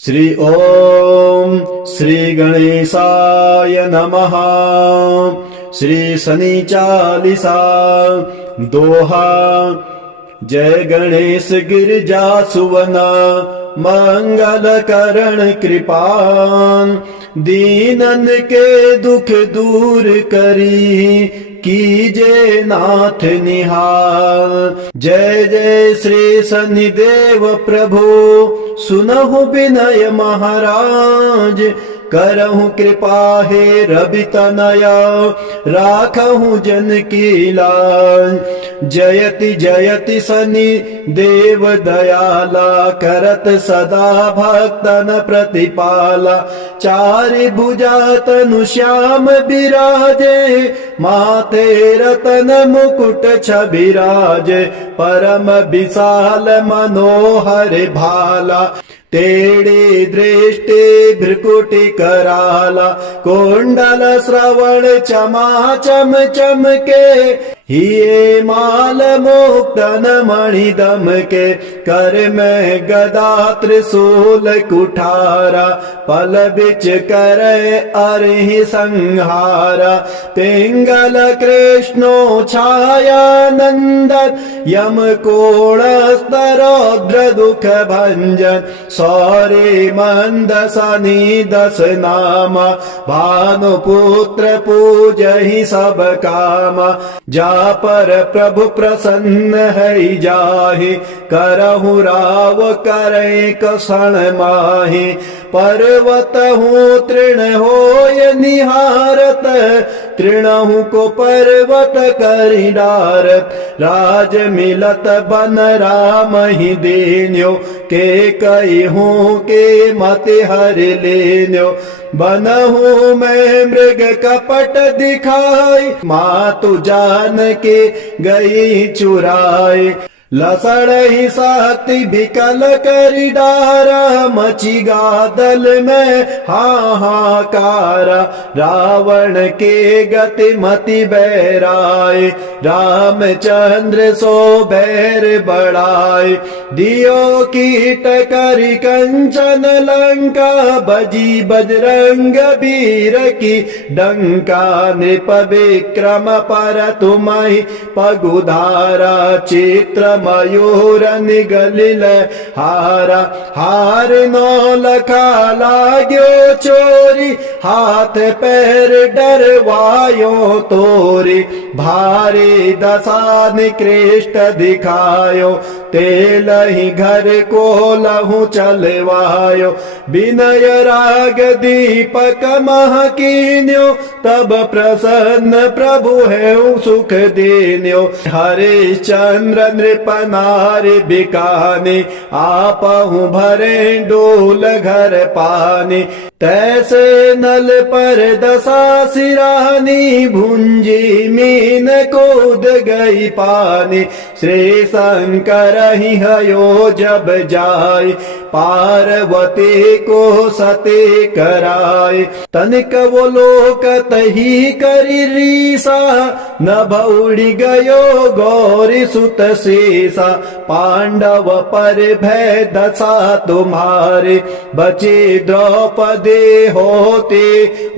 श्री ओम श्री गणेशाय नमः। श्री शनि चालीसा दोहा। जय गणेश गिरिजा सुवना मंगल करण कृपान। दीनन के दुख दूर करी कीजे नाथ निहाल। जय जय श्री शनिदेव प्रभु सुनहु विनय महाराज। करहु कृपा हे रवि तनया राखहु जन की लाज। जयति जयति शनि देव दयाला करत सदा भक्तन प्रतिपाला। चारि भुजा तनु श्याम विराजे माते रतन मुकुट छबिराजे। परम विशाल मनोहर भाला तेड़े दृष्टि भ्रकुटि कराला। कुंडल श्रवण चमा चम चमके हिये माल मुक्तन मणि दम के। कर में गदा त्रिशूल कुठारा पल बिच करे अरहि संहारा। पिंगल कृष्णो छाया नंदन यम कोण स्तरौद्र दुख भंजन। सौरे मंद सनी दस नामा भानुपुत्र पूजहि सब कामा। जा पर प्रभु प्रसन्न है जाहि करहु राव करे क्षण माहि। पर्वत हूँ तृण होय निहारत तृणहु को पर्वत करि डारत। राज मिलत बन राम ही देन्यो के कई हूँ के मति हर लेन्यो। बनहु मैं मृग कपट दिखाई मातु जान के गई चुराई। लसड़ ही शक्ति विकल करि डारा मची गादल में हाहाकारा। रावण के गति मति बैराय रामचंद्र सो बैर बढ़ाए। दियो कीट करि कंचन लंका बजी बजरंग वीर की डंका। नृप विक्रम पर तुम्हि पगुधारा चित्र मयूर निगलिल हारा। हार नौ लखा लाग्यो चोरी हाथ पैर डरवायो तोरी। भारी दशा निकृष्ट दिखायो तेल ही घर को लहु चलवायो। विनय राग दीपक मह कीन्यो तब प्रसन्न प्रभु है सुख देन्यो। हरिश्चंद्र नृप नारी बिकाने आपहु भरे डोल घर पानी। तैसे नल पर दशा सिरानी भुंजी मीन कूद गई पानी। श्री शंकर ही हयो जब जाय पार्वती को सती कराय। तनिक वो लोक तही करी रीसा नभ उड़ी गयो गौरी सुत शेषा। पांडव पर भय दशा तुम्हारे बचे द्रौपदी होते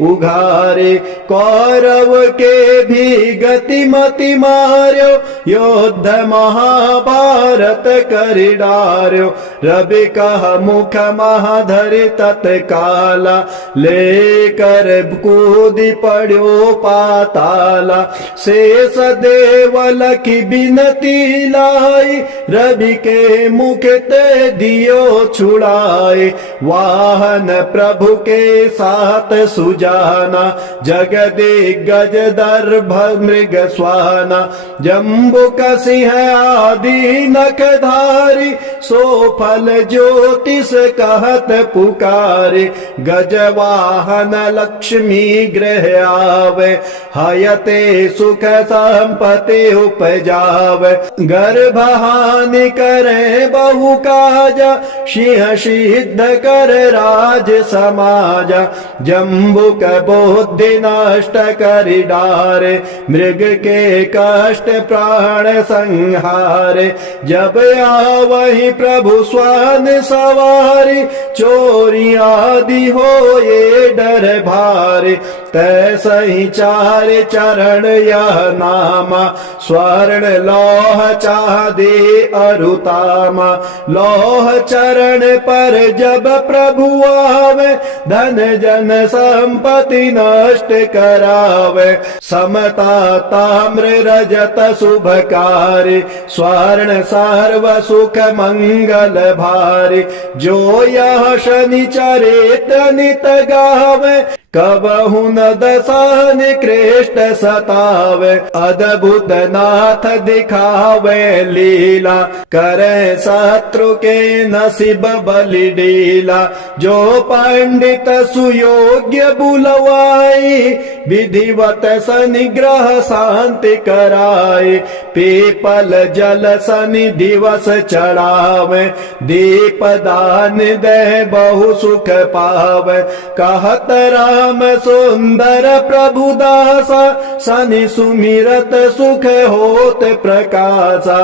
उघारे। कौरव के भी गति मति मार्यो युद्ध महाभारत करि डार्यो। रवि कह मुख महाधरि तत्काला लेकर कूदि पड़ो पाताला। शेष देवल की बिनती लाई रवि के मुख ते दियो छुड़ाए। वाहन प्रभु के साथ सुजाना जगदिग्गज दर्भ मृग स्वाना। जम्बुक सिंह आदि नखधारी सो फल ज्योतिष कहत पुकारे। गजवाहन लक्ष्मी गृह आवे हयते सुख संपत्ति उपजावे। गर्भहानि करे बहु काजा सिंह सिद्ध कर राज समाजा। जम्बुक बुद्धि नष्ट करि डारे मृग के कष्ट प्राण संहारे। जब आवहि कहीं प्रभु स्वान सवारी, चोरी आदि हो ये डर भारी। तैसे ही चार चरण यह नामा, स्वर्ण लौह चांदी अरुतामा। लौह चरण पर जब प्रभु आवे, धन जन संपत्ति नष्ट करावे। समता ताम्र रजत शुभकारी, स्वर्ण सर्व सुख मंगल भारी। जो यह शनि चरित्र नित गावे, कबहु न दशा निकृष्ट सतावे। अद्भुत नाथ दिखावे लीला, करे शत्रु के नसीब बलि डीला। जो पंडित सुयोग्य बुलवाई, विधिवत सनिग्रह शांति कराए। पीपल जल शनि दिवस चढ़ावे, दीप दान दे बहु सुख पावे। कहत राम सुंदर प्रभु दासा, शनि सुमिरत सुख होत प्रकाशा।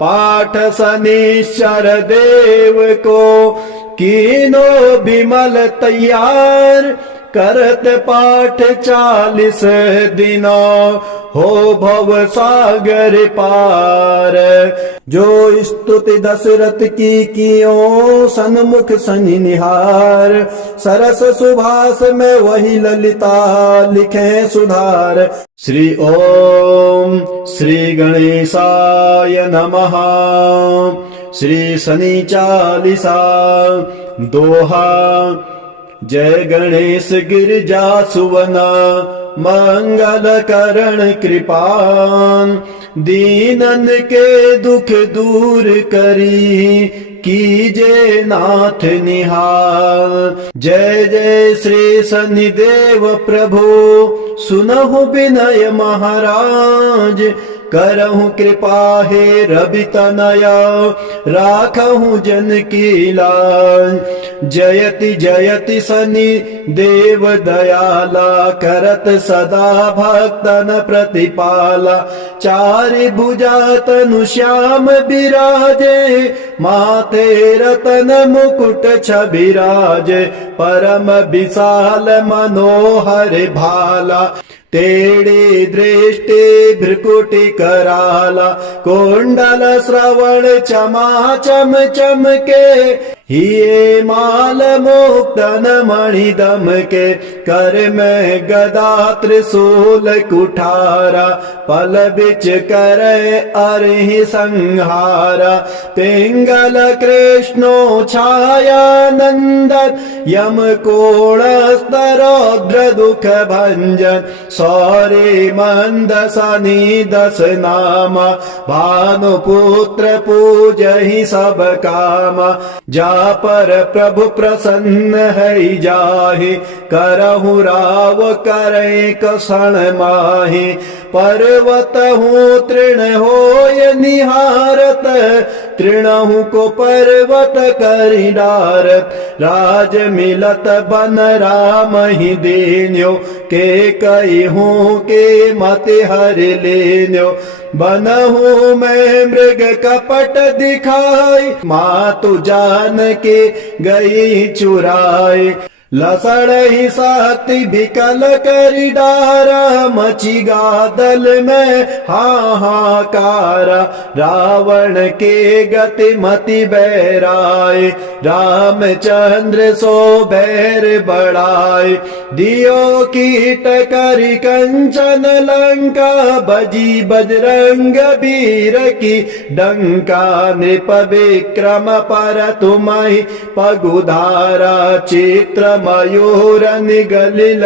पाठ शनिश्चर देव को, कीनो विमल तैयार। करत पाठ 40 दिना, हो भव सागर पार। जो स्तुति दशरथ की कियो, सन्मुख शनि निहार। सरस सुभाष में वही ललिता, लिखे सुधार। श्री ओम श्री गणेशाय नमः। श्री शनि चालीसा दोहा। जय गणेश गिरिजा सुवना, मंगल करण कृपान। दीनन के दुख दूर करी, कीजे नाथ निहाल। जय जय श्री शनिदेव प्रभु, सुनहु विनय महाराज। करहु कृपा हे रवि तनया, राखहु जन की लाज। जयति जयति शनि देव दयाला, करत सदा भक्तन प्रतिपाला। चारि भुजा तनु श्याम बिराजे, माथे रतन मुकुट छबिराजे। परम विशाल मनोहर भाला, तेड़ी दृष्टि भ्रकुटि कराला। कुंडल श्रवण चमा चम चमके, हिये माल मुक्तन मणि दम के। कर में गदा त्रिशूल कुठारा, पल बिच करे अरहि संहारा। पिंगल कृष्णो छाया नंदन, यम कोण स्तरौद्र दुख भंजन। सौरी मंद शनि दस नामा, भानुपुत्र पूजहि सब कामा। जा पर प्रभु प्रसन्न है जाहि, करहु राव करे क्षण माहि। पर्वत हूँ तृण होय निहारत, तृणहु को पर्वत करि डारत। राज मिलत बन राम ही दीन्यो, के कई हूँ के मति हर लेन्यो। बनहु मैं मृग कपट दिखाई, मातु जान के गई चुराई। लसड़ ही शक्ति विकल करि डारा, मची गादल में हाहाकारा। रावण के गति मति बैराय, रामचंद्र सो बैर बढ़ाए। दियो कीट करि कंचन लंका, बजी बजरंग वीर की डंका। नृप विक्रम पर तुम्हि पगुधारा, चित्र मयूर निगलिल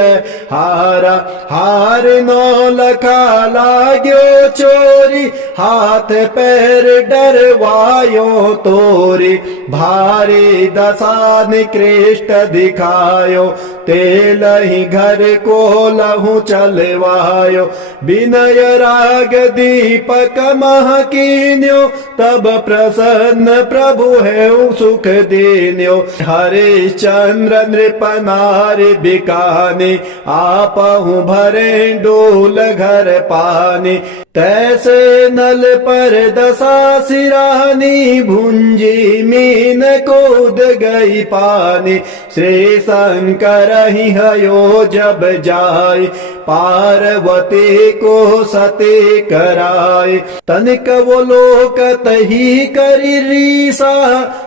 हारा। हार नौ लखा लाग्यो चोरी, हाथ पैर डरवायो तोरी। भारी दशा निकृष्ट दिखायो, तेल ही घर को लहू चलवायो। विनय राग दीपक मह कीन्यो, तब प्रसन्न प्रभु है सुख दीन्यो। हरिश्चंद्र नृप नारि बिकानी, आपहु भरे डोल घर पानी। तैसे नल पर दशा सिरानी भुंजी मीन कूद गई पानी। श्री शंकर ही हयो जब जाय पार्वती को सती कराय। तनिक वो लोक तही करी रीसा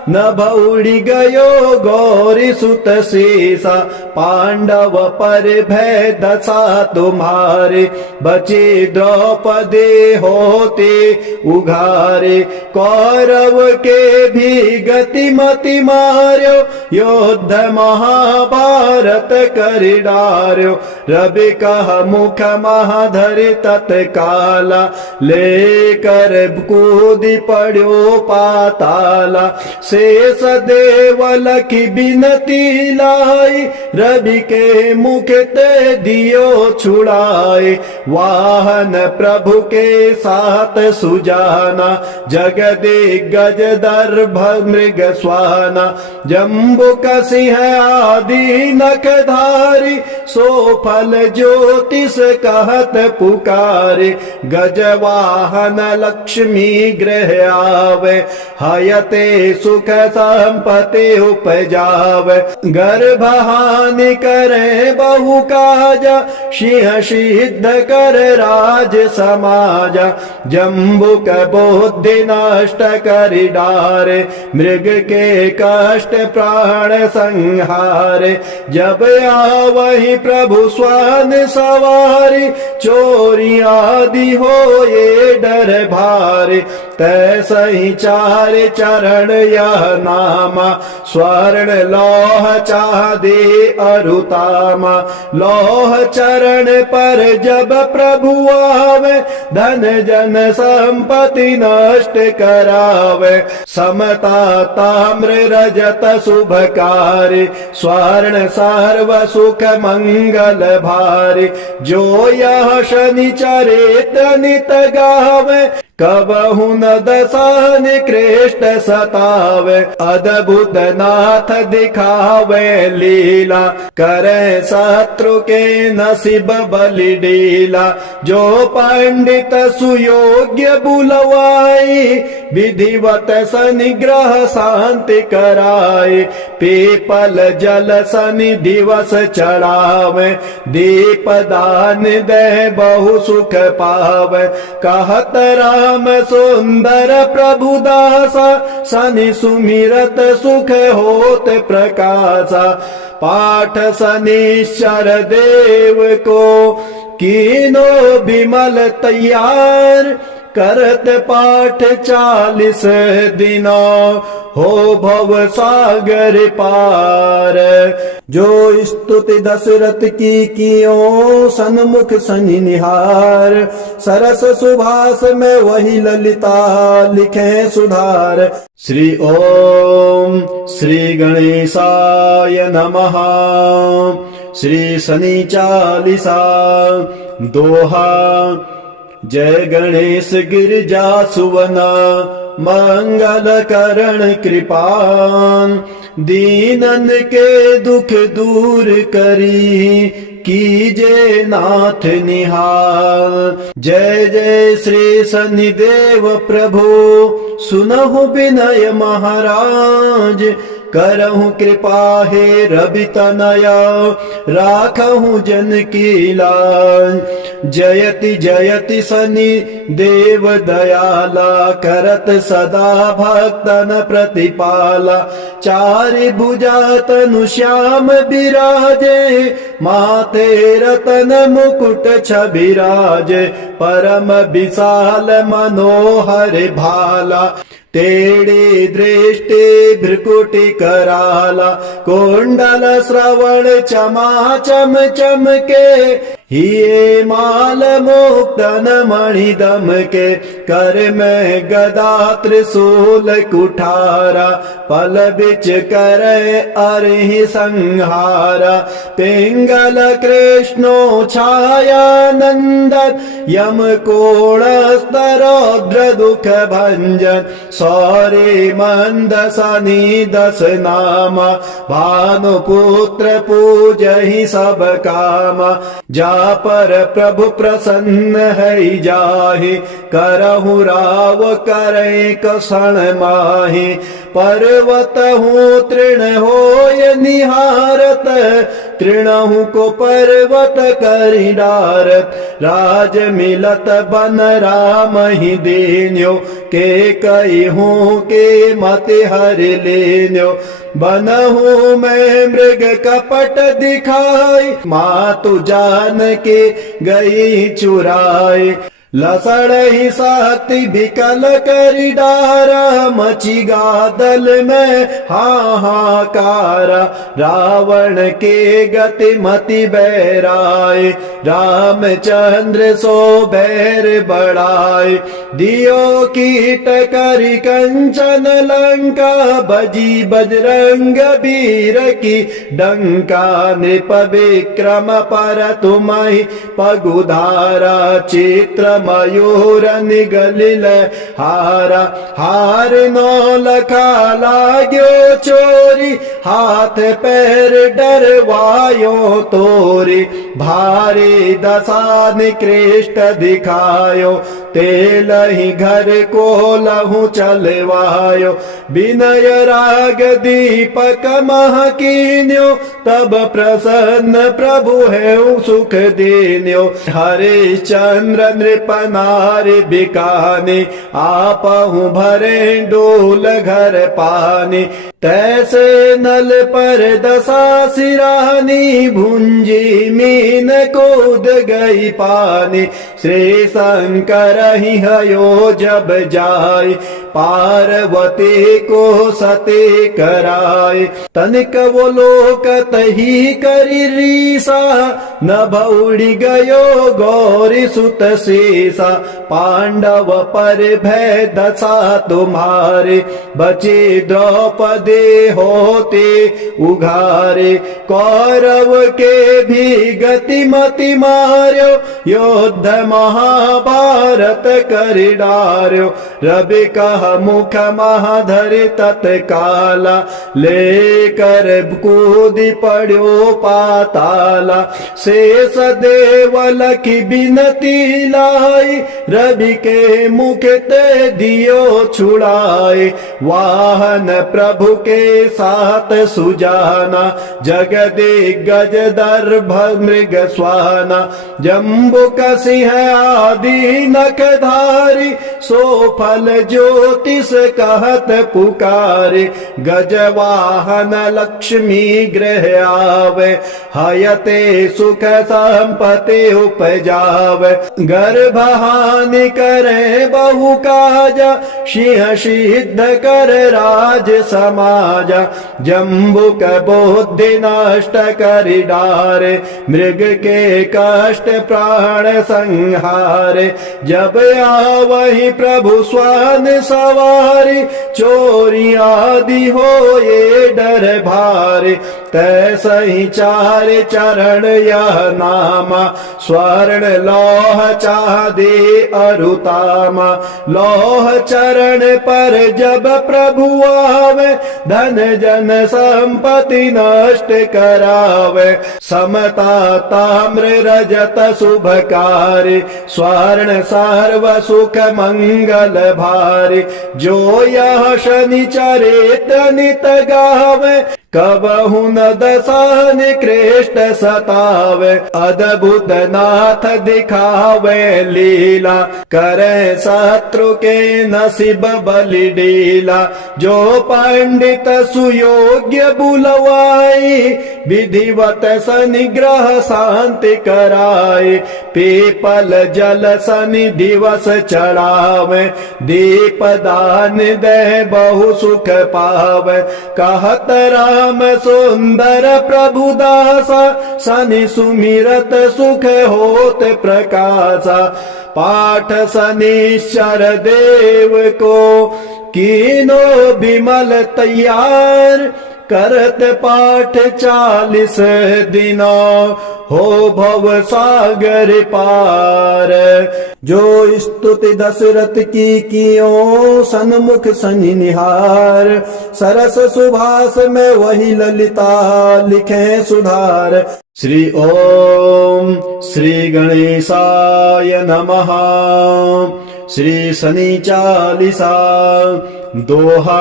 न भौड़ी गयो गौरी सुत सीसा। पांडव पर भय दशा तुम्हारे बचे द्रौपदी होते उघारे। कौरव के भी गति मति मार्यो युद्ध महाभारत करि डार्यो। रवि कह मुख महाधरि तत्काला लेकर कूदी पड़ो पाताला। शेष देवल की बिनती लाई रवि के मुख ते दियो छुड़ाए। वाहन प्रभु के साथ सुजाना जगदिग्गज दर्भ मृग स्वाना। जम्बुक सिंह आदि नखधारी सो फल ज्योतिष कहत पुकारे। गजवाहन लक्ष्मी गृह आवे हयते सुख संपत्ति उपजावे। गर्भहानि करे बहु काजा सिंह सिद्ध कर राज समाजा। जम्बुक बुद्धि नष्ट करि डारे मृग के कष्ट प्राण संहारे। जब आवहि प्रभु स्वान सवारी चोरी आदि होए डर भारे। तैसहि चार चरण यह नामा स्वर्ण लौह चांदी अरुतामा। लौह चरण पर जब प्रभु आवे धन जन संपत्ति नष्ट करावे। समता ताम्र रजत शुभ कार्य स्वर्ण सर्व सुख मंगल भारी। जो यह शनिचरित नित गावे कबहु न दशा निकृष्ट सतावे। अद्भुत नाथ दिखावे लीला करे शत्रु के नसीब बलि डीला। जो पंडित सुयोग्य बुलवाई विधिवत सनिग्रह शांति कराए। पीपल जल शनि दिवस चढ़ावे दीप दान दे बहु सुख पावे। कहत राम सुंदर प्रभु दासा शनि सुमिरत सुख होत प्रकाशा। पाठ शनिश्चर देव को कीनो विमल तैयार करत पाठ 40 दिना हो भव सागर पार। जो स्तुति दशरथ की कियो सन्मुख शनि निहार। सरस सुभाष में वही ललिता लिखे सुधार। श्री ओम श्री गणेशाय नमः। श्री शनि चालीसा दोहा। जय गणेश गिरिजा सुवना मंगल करण कृपान। दीनन के दुख दूर करी कीजे नाथ निहाल। जय जय श्री शनिदेव प्रभु सुनहु विनय महाराज। करहु कृपा हे रवि तनया राखहु जन की लाज। जयति जयति शनि देव दयाला करत सदा भक्तन प्रतिपाला। चारि भुजा तनु श्याम विराजे माथे रतन मुकुट छबिराजे। परम विशाल मनोहर भाला तेड़ी दृष्टि भ्रुकुटी कराला। कुंडल श्रवण चमा चम चमके हिये माल मुक्तन मणि दम के। कर में गदा त्रिशूल कुठारा पल बिच करे अरहि संहारा। पिंगल कृष्णो छाया नंदन यम कोण स्तरौद्र दुख भंजन। सौरी मंद शनि दस नामा भानुपुत्र पूजहि सब कामा। जा पर प्रभु प्रसन्न है जाहि करहु राव करे कसण माहि पर्वत हूँ तृण होय निहारत तृणहु को पर्वत करि डारत राज मिलत बन राम ही देन्यो के कई हूँ के मति हर लेन्यो बनहु मैं मृग कपट दिखाई मातु जान के गई चुराए लसड़ ही साति बिकल करि डारा मची गादल में हाहाकारा रावण के गति मति बैराए रामचंद्र सो बैर बढ़ाए दियो कीट करि कंचन लंका बजी बजरंग वीर की डंका नृप विक्रम पर तुम्हि पगुधारा चित्र मयूर निगलिल हारा हार नौ लखा लाग्यो चोरी हाथ पैर डरवायो तोरी भारी दशा निकृष्ट दिखायो तेल ही घर को लहू चलवायो विनय राग दीपक मह कीन्यो तब प्रसन्न प्रभु है सुख देन्यो हरिश्चंद्र नृप नारी बिकाने आपहु भरे डोल घर पाने तैसे नल पर दशा सिरानी भुंजी मीन कूद गई पानी श्री शंकर ही हयो जब जाय पार्वती को सती कराए तनिक वो लोक तही करी रीसा न भौड़ी गयो गौरी सुत शेषा पांडव पर भय दशा तुम्हारे बचे द्रौपदी होते उघारे कौरव के भी गति मति मार्यो युद्ध महाभारत करि डार्यो रवि कह मुख महाधरि तत्काला लेकर कूदी पड़ो पाताला शेष देवल की बिनती लाई रवि के मुख ते दियो छुड़ाए वाहन प्रभु के साथ सुजाना जगदिग्गज दर्भ मृग स्वाना जम्बुक सिंह आदि नखधारी सो फल ज्योतिष कहत पुकारे गजवाहन लक्ष्मी गृह आवे हयते सुख संपत्ति उपजावे गर्भहानि करे बहु काजा सिंह सिद्ध कर राज समाजा जम्बुक बुद्धि नष्ट करि डारे मृग के कष्ट प्राण संहारे जब आवहि प्रभु स्वान सवारी चोरी आदि हो ये डर भारे तैसहि चार चरण यह नामा स्वर्ण लौह चांदी अरुतामा लौह चरण पर जब प्रभु आवे धन जन संपत्ति नष्ट करावे समता ताम्र रजत शुभ कार्य स्वर्ण सर्व सुख मंगल भारी जो यह शनिचरित नित गावे कबहु न दशा निकृष्ट सतावे अद्भुत नाथ दिखावे लीला करे शत्रु के नसीब बलि डीला जो पंडित सुयोग्य बुलवाई विधिवत सनिग्रह शांति कराए पीपल जल सनि दिवस चढ़ावे दीप दान दे बहु सुख पावे कहत राम सुंदर प्रभु दासा सनि सुमिरत सुख होत प्रकाशा पाठ शनिश्चर देव को कीनो विमल तैयार करत पाठ 40 दिना हो भव सागर पार। जो स्तुति दशरथ की कियो सन्मुख सनि निहार। सरस सुभाष में वही ललिता लिखे सुधार। श्री ओम श्री गणेशाय नमः। श्री शनि चालीसा दोहा।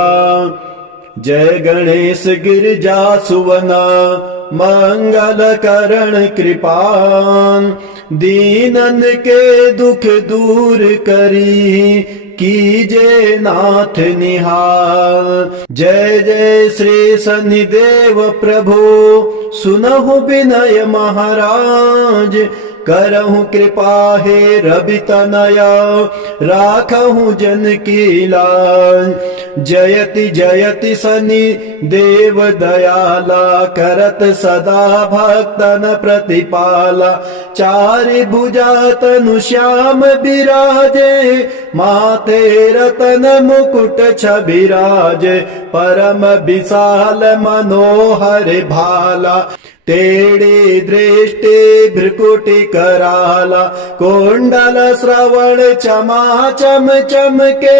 जय गणेश गिरिजा सुवना मंगल करण कृपान। दीनन के दुख दूर करी कीजे नाथ निहाल। जय जय श्री शनिदेव प्रभु सुनहु विनय महाराज। करहु कृपा हे रवि तनया राखहु जन की लाज। जयति जयति शनि देव दयाला करत सदा भक्तन प्रतिपाला। चारि भुजा तनु श्याम विराजे माथे रतन मुकुट छबिराजे। परम विशाल मनोहर भाला तेड़े दृष्टि भ्रकुटि कराला। कुंडल श्रवण चमा चम चमके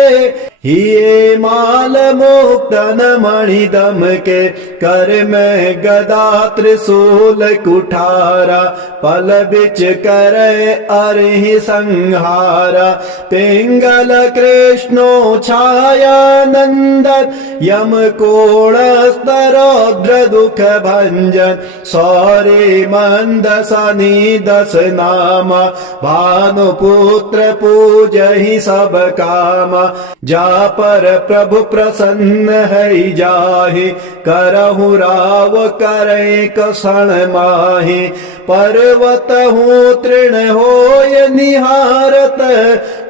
हिये माल मुक्तन मणि दम के। कर में गदा त्रिशूल कुठारा पल बिच करे अरहि संहारा। पिंगल कृष्णो छाया नंदन यम कोण स्तरौद्र दुख भंजन। सौरे मंद सनि दस नामा भानुपुत्र पूजहि सब कामा। जा पर प्रभु प्रसन्न है जाहि करहु राव करे कसण माहि। पर्वत हूँ तृण होय निहारत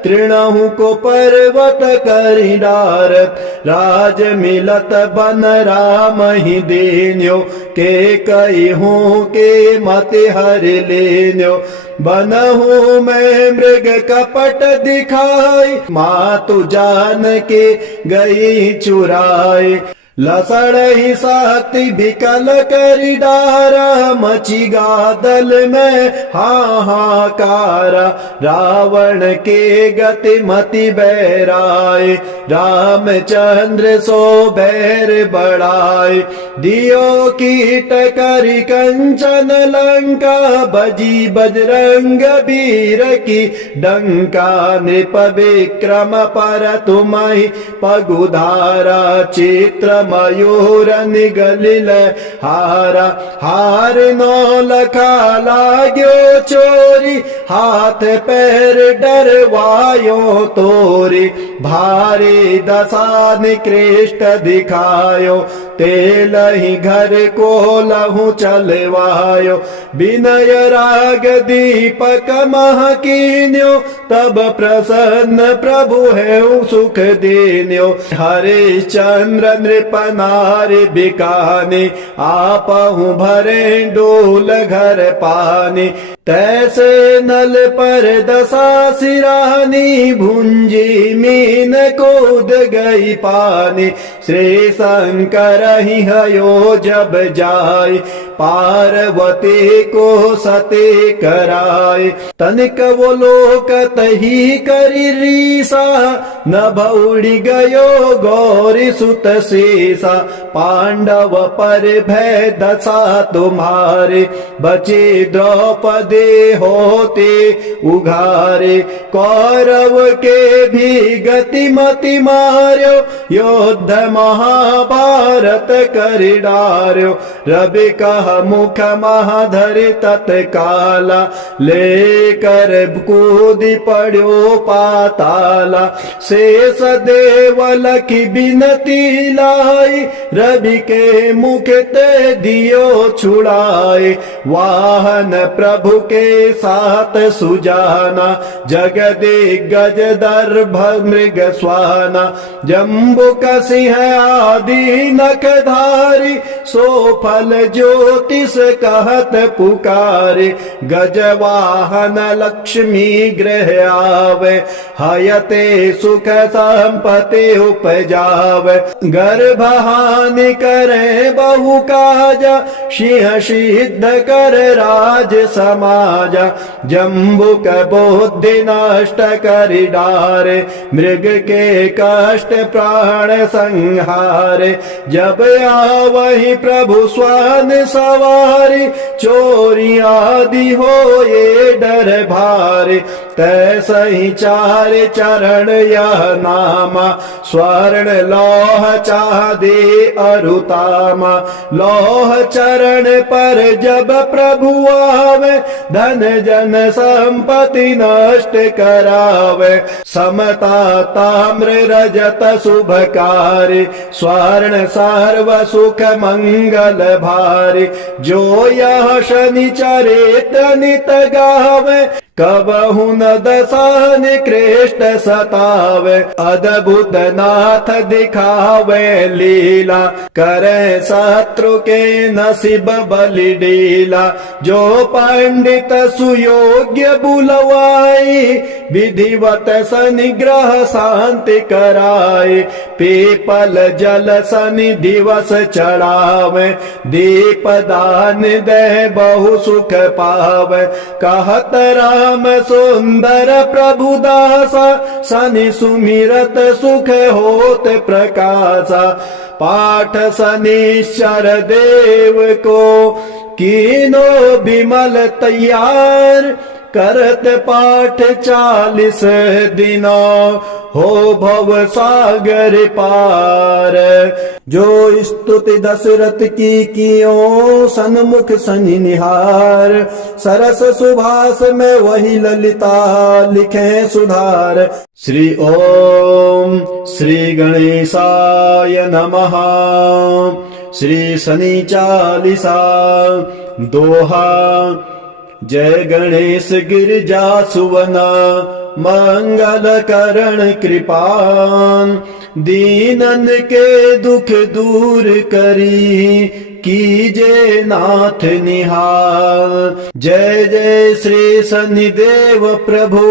तृणहु को पर्वत करि डारत। राज मिलत बन राम ही देन्यो के कई हूँ के मति हर लेन्यो। बनहु मैं मृग कपट दिखाई मातु जान के गई चुराई। लसड़ ही शक्ति विकल करि डारा मची गादल में हाहाकारा। रावण के गति मति बैराय रामचंद्र सो बैर बढ़ाए। दियो कीट करि कंचन लंका बजी बजरंग वीर की डंका। नृप विक्रम पर तुम्हि पगुधारा चित्र मयूर निगलिल हारा। हार नौ लखा लाग्यो चोरी हाथ पैर डरवायो तोरी। भारी दशा निकृष्ट दिखायो तेल ही घर को लहू चलवायो। विनय राग दीपक मह कीन्यो तब प्रसन्न प्रभु है सुख देन्यो। हरिश्चंद्र नृप नारी बिकानी आपहु भरे डोल घर पानी। तैसे नल पर दशा सिरानी भुंजी मीन कूद गई पानी। श्री शंकर ही हयो जब जाय पार्वती को सती कराय। तनिक वो लोक तही करी रीसा नभ उड़ी गयो गौरी सुत शेषा। पांडव पर भय दशा तुम्हारे बचे द्रौपदी होते उघारे। कौरव के भी गति मति मार्यो युद्ध महाभारत करि डार्यो। रवि कह मुख महाधरि तत्काला लेकर कूदी पड़ो पाताला। शेष देवल की बिनती लाई रवि के मुख ते दियो छुड़ाए। वाहन प्रभु के साथ सुजाना जगदिग्गज दर्भ मृग स्वाना। जम्बुक सिंह आदि नखधारी, सो फल ज्योतिष कहत पुकारे। गजवाहन लक्ष्मी गृह आवे, हयते सुख संपत्ति उपजावे। गर्भहानि करे बहु काजा, सिंह सिद्ध कर राज समाजा। जम्बुक बुद्धि नष्ट करि डारे, मृग के कष्ट प्राण संहारे। जब आवहि प्रभु स्वान सवारी, चोरी आदि होए डर भारे। तैसहि चार चरण यह नामा, स्वर्ण लौह चांदी अरुतामा। लौह चरण पर जब प्रभु आवे, धन जन संपत्ति नष्ट करावे। समता ताम्र रजत शुभ कार्य, स्वर्ण सर्व सुख मंगल भारी। जो यह शनि चरित्र नित गावे, कबहु न दसान कृष्ण सतावे। अद्भुत नाथ दिखावे लीला, करे शत्रु के नसीब बलि डीला। जो पंडित सुयोग्य बुलवाई, विधिवत सनिग्रह शांति कराए। पीपल जल शनि दिवस चढ़ावे, दीप दान दे बहु सुख पावे। कहत राम सुंदर प्रभु दासा, शनि सुमिरत सुख होत प्रकाशा। पाठ शनिश्चर देव को, कीनो बिमल तैयार। करत पाठ 40 दिना, हो भव सागर पार। जो स्तुति दशरथ की कियो, सन्मुख शनि निहार। सरस सुभाष में वही ललिता, लिखे सुधार। श्री ओम श्री गणेशाय नमः। श्री शनि चालीसा दोहा। जय गणेश गिरिजा सुवना, मंगल करण कृपान। दीनन के दुख दूर करी, कीजे नाथ निहाल। जय जय श्री शनिदेव प्रभु,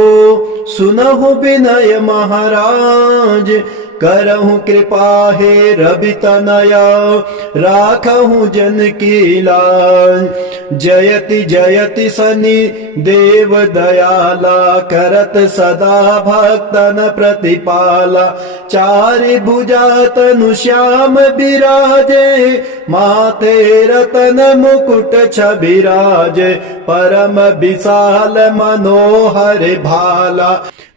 सुनहु विनय महाराज। करहु कृपा हे रवि तनया, राखहु जन की लाज। जयति जयति शनि देव दयाला, करत सदा भक्तन प्रतिपाला। चारि भुजा तनु श्याम विराजे, माथे रतन मुकुट छबिराजे। परम विशाल मनोहर भाला,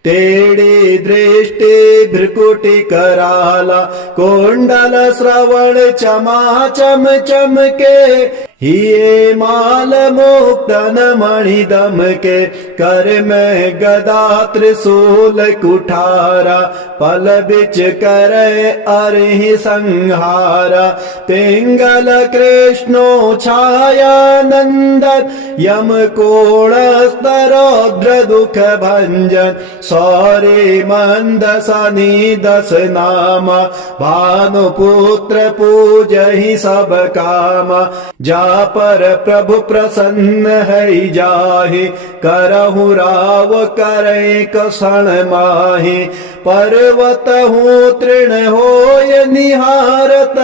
तेड़ी दृष्टि भ्रुकुटी कराला। कुंडल श्रवण चमा चम चमके, हिये माल मुक्तन मणि दम के। कर में गदा त्रिशूल कुठारा, पल बिच करे अरहि संहारा। पिंगल कृष्णो छाया नंदन, यम कोण स्तरौद्र दुख भंजन। सौरी मंद शनि दस नामा, भानुपुत्र पूजहि सब कामा। जा पर प्रभु प्रसन्न है जाहि, करहु राव करे क्षण माहि। पर्वत हूँ तृण होय निहारत,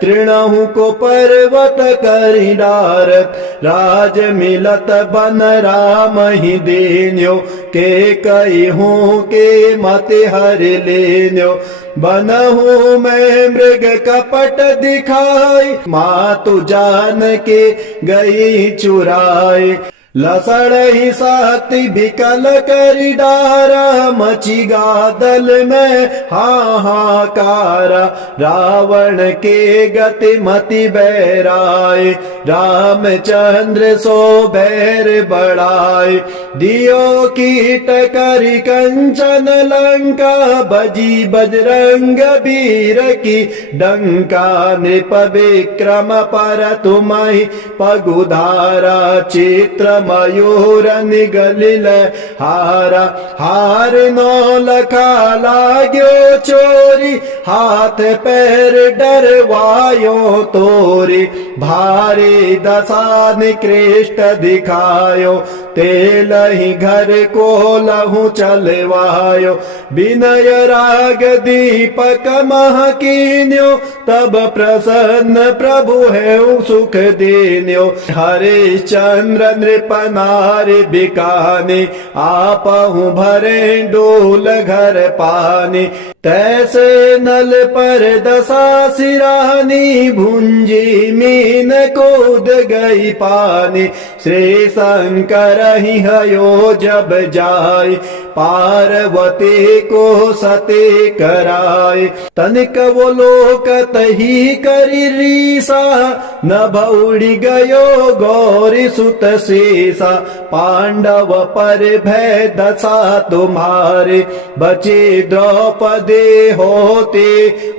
तृणहु को पर्वत करि डारत। राज मिलत बन राम ही देन्यो, के कई हूँ के मति हर लेन्यो। बनहु मैं मृग कपट दिखाई, मातु जान के गई चुराई। लसड़ ही शक्ति विकल करि डारा, मची गादल में हाहाकारा। रावण के गति मति बैराय, रामचंद्र सो बैर बढ़ाए। दियो कीट करि कंचन लंका, बजी बजरंग वीर की डंका। नृप विक्रम पर तुम्हि पगुधारा, चित्र मयूर निगलिल हारा। हार नौ लखा लाग्यो चोरी, हाथ पैर डरवायो तोरी। भारी दशा निकृष्ट दिखायो, तेल ही घर को लहू चलवायो। विनय राग दीपक मह कीन्यो, तब प्रसन्न प्रभु है सुख दीन्यो। हरिश्चंद्र नृप नारी बिकानी, आपहु भरे डोल घर पानी। तैसे नल पर दशा सिरानी, भुंजी मीन कूद गई पानी। श्री शंकर ही हयो जब जाय, पार्वती को सती कराय। तनिक वो लोक तही करी रीसा, न भौड़ी गयो गौरी सुत सीसा। पांडव पर भय दशा तुम्हारे, बचे द्रौपदी होते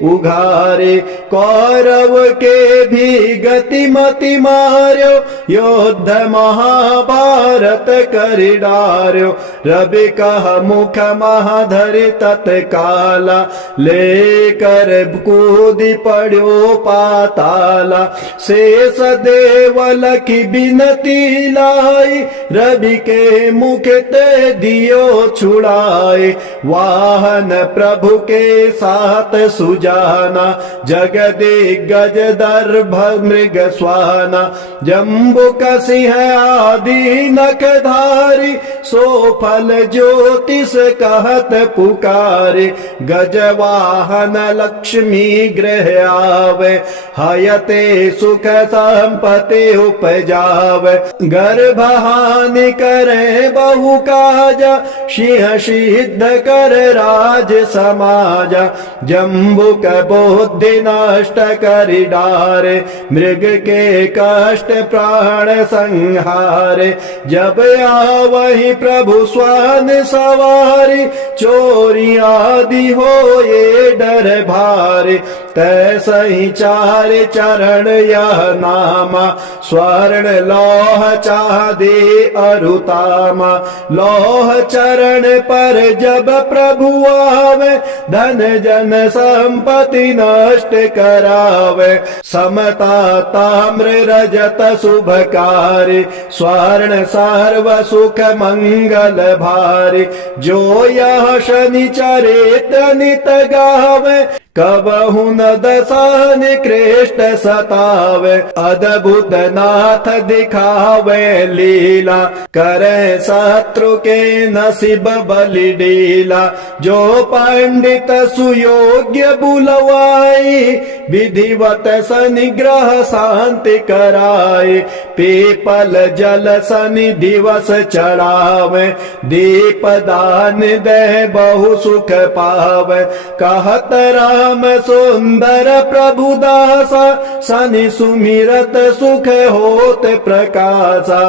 उघारे। कौरव के भी गति मति मार्यो, युद्ध महाभारत करि डार्यो। रवि कह मुख महाधरि तत्काला, लेकर कूदी पड़ो पाताला। शेष देवल की बिनती लाई, रवि के मुख ते दियो छुड़ाए। वाहन प्रभु के साथ सुजाना, जगदिग्गज दर्भ मृग स्वाना। जम्बुक सिंह आदि नखधारी, सो फल ज्योतिष कहत पुकारे। गजवाहन लक्ष्मी गृह आवे, हयते सुख संपत्ति उपजावे। गर्भहानि करे बहु काजा, सिंह सिद्ध कर राज समाजा। जम्बुक बुद्धि नष्ट करि डारे, मृग के कष्ट प्राण संहारे। जब आवहि प्रभु स्वान सवारी, चोरी आदि होए डर भारी। तैसहि चार चरण यह नामा, स्वर्ण लौह चांदी अरुतामा। लौह चरण पर जब प्रभु आवे, धन जन संपत्ति नष्ट करावे। समता ताम्र रजत शुभ कार्य, स्वर्ण सर्व सुख मंगल भारी। जो यह शनिचरित नित गावे, कबहु न दशा निकृष्ट सतावे। अद्भुत नाथ दिखावे लीला, करे शत्रु के नसीब बलि डीला। जो पंडित सुयोग्य बुलवाई, विधिवत सनिग्रह शांति कराए। पीपल जल शनि दिवस चढ़ावे, दीप दान दे बहु सुख पावे। कहत राम सुंदर प्रभु दासा, शनि सुमिरत सुख होत प्रकाशा।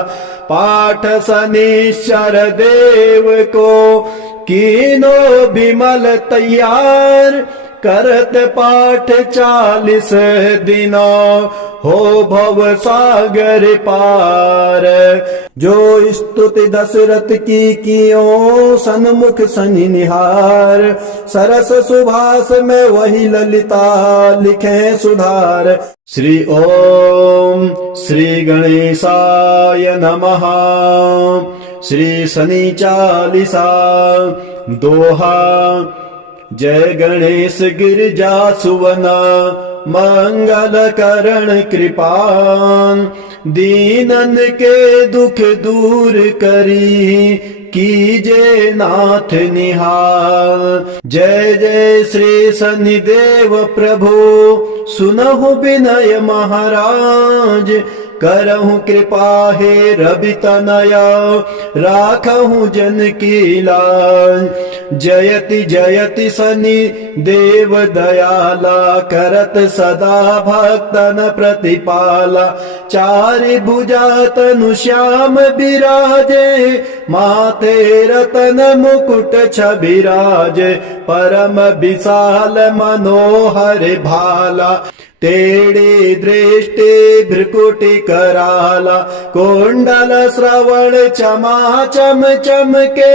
पाठ शनिश्चर देव को, कीनो विमल तैयार। करत पाठ 40 दिना, हो भव सागर पार। जो स्तुति दशरथ की कियो, सन्मुख शनि निहार। सरस सुभाष में वही ललिता, लिखे सुधार। श्री ओम श्री गणेशाय नमः। श्री शनि चालीसा दोहा। जय गणेश गिरिजा सुवना, मंगल करण कृपान। दीनन के दुख दूर करी, कीजे नाथ निहाल। जय जय श्री शनिदेव प्रभु, सुनहु विनय महाराज। करहु कृपा हे रवि तनया, राखहु जन की लाज। जयति जयति शनि देव दयाला, करत सदा भक्तन प्रतिपाला। चारि भुजा तनु श्याम बिराजे, माथे रतन मुकुट छबिराजे। परम विशाल मनोहर भाला, तेडी दृष्टी भ्रकुटी कराला, कुंडल श्रवण चमा चम चमके,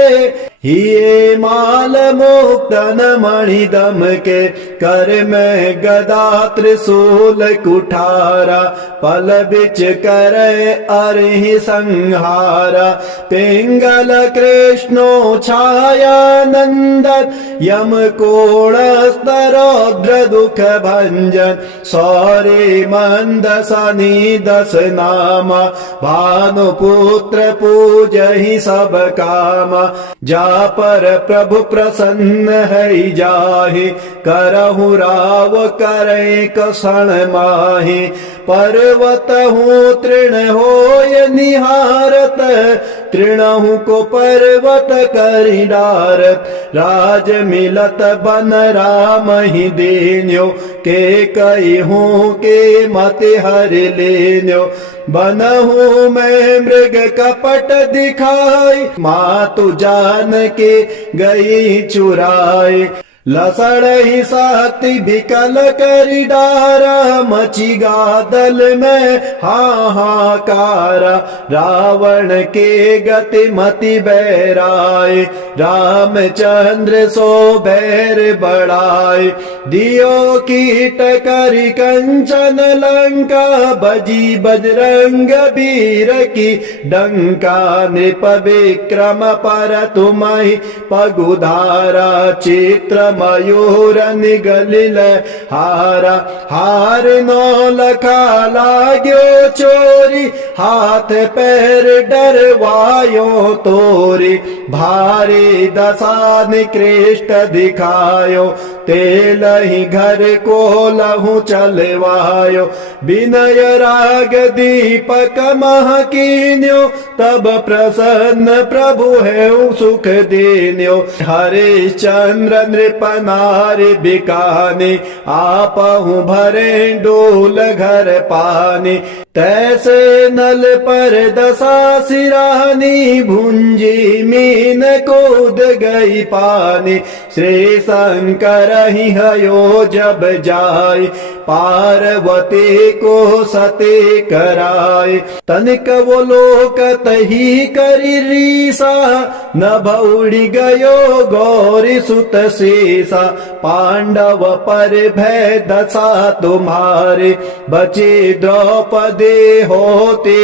हिये माल मुक्तन मणि दमके, कर में गदा त्रिशूल कुठारा, पल बिच करे अरहि संहारा, पिंगल कृष्णो छायानंदन, यम कोण स्तरोद्र दुख भंजन, सौरे मंद सनी दस नामा, भानुपुत्र पूजहि सब कामा, जा पर प्रभु प्रसन्न है जाहि, करहु राव करे कषण माहि, पर्वत हूँ तृण होय निहारत, तृणहु को पर्वत करि डारत, राज मिलत बन राम ही देन्यो, के कई हूँ के मति हर लेन्यो, बनहु मैं मृग कपट दिखाई, मातु जान के गई चुराई, लसड़ ही शक्ति विकल करि डारा, मची गादल में हाहाकारा, रावण के गति मति बैराय, रामचंद्र सो बैर बढ़ाए, दियो कीट करि कंचन लंका, बजी बजरंग वीर की डंका, नृप विक्रम पर तुम्हि पगुधारा, चित्र मयूर निगलिल हारा, हार नौ लखा लाग्यो चोरी, हाथ पैर डरवायो तोरी, भारी दशा निकृष्ट दिखायो, तेल ही घर को लहू चलवायो, विनय राग दीपक महकीन्यो, तब प्रसन्न प्रभु है सुख देन्यो, हरिश्चंद्र नृप नारी बिकाने, आपहु भरे डोल घर पाने, तैसे नल पर दशा सिरानी, भुंजी मीन कूद गई पानी, श्री शंकर ही हयो जब जाय, पार्वती को सती कराय, तनिक वो लोक तही करि रीसा, न भौड़ी गयो गौरी सुत शेषा, पांडव पर भय दशा तुम्हारे, बचे द्रौपदी होते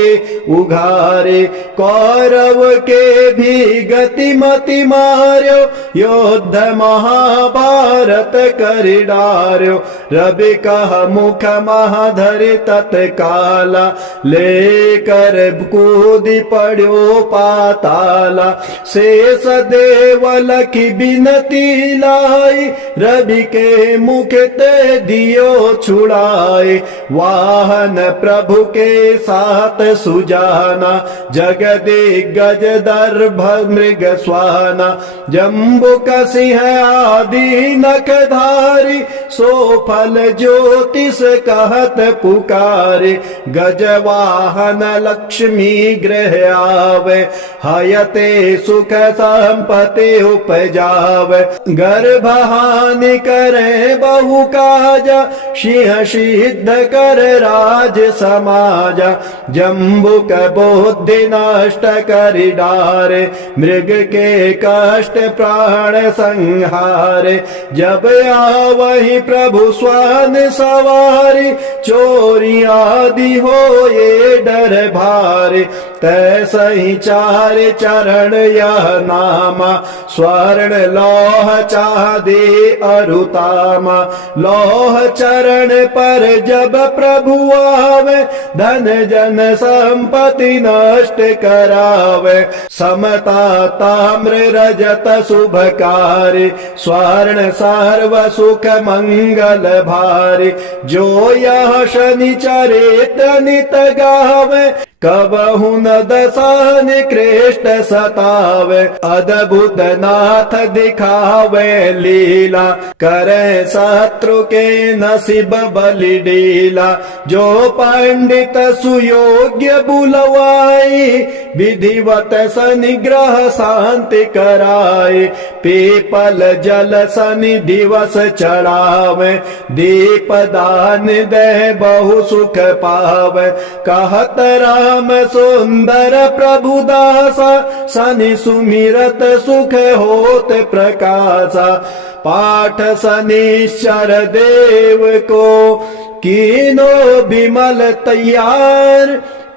उघारे, कौरव के भी गति मति मार्यो, युद्ध महाभारत करि डार्यो, रवि कह मुख महाधरि तत्काला, लेकर कूदि पड्यो पाताला, शेष देवल की बिनती लाई, रवि के मुख ते दियो छुड़ाए, वाहन प्रभु के साथ सुजाना, जगदिग्गज दर्भ मृग स्वाना, जम्बुक सिंह आदि नखधारी, सो फल ज्योतिष कहत पुकारे, गजवाहन लक्ष्मी गृह आवे, हयते सुख संपत्ति उपजावे, गर्भहानि करे बहु काजा, सिंह सिद्ध कर राज समाजा, जम्बुक बुद्धि नष्ट करि डारे, मृग के कष्ट प्राण संहारे, जब आवहि प्रभु स्वान सवारी, चोरी आदि हो ये डर भारे, तैसहि चार चरण यह नामा, स्वर्ण लौह चांदी अरुतामा, लौह चरण पर जब प्रभु आवे, धन जन संपत्ति नष्ट करावे, समता ताम्र रजत शुभ कार्य, स्वर्ण सर्व सुख मंगल भारी, जो यह शनिचरित्र नित गावे, कबहु न दशा निकृष्ट सतावे, अद्भुत नाथ दिखावे लीला, करे शत्रु के नसीब बलि डीला, जो पंडित सुयोग्य बुलवाई, विधिवत सनिग्रह शांति कराए। पीपल जल सनि दिवस चढ़ावे, दीप दान दे बहु सुख पावे। कहत राम सुंदर प्रभु दासा, सनि सुमिरत सुख होत प्रकाशा। पाठ शनिश्चर देव को कीनो बिमल तैयार,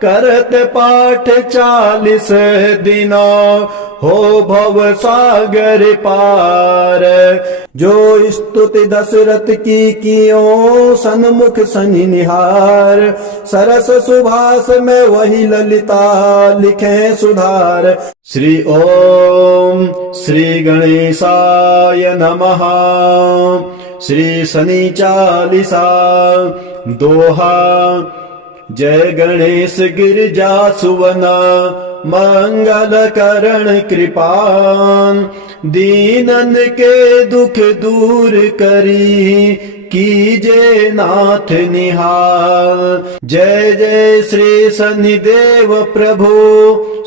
करत पाठ 40 दिना हो भव सागर पार। जो स्तुति दशरथ की कियो, सन्मुख सनि निहार। सरस सुभाष में वही ललिता, लिखे सुधार। श्री ओम श्री गणेशाय नमः। श्री शनि चालीसा दोहा। जय गणेश गिरिजा सुवना, मंगल करण कृपान। दीनन के दुख दूर करी, कीजे नाथ निहाल। जय जय श्री शनिदेव प्रभु,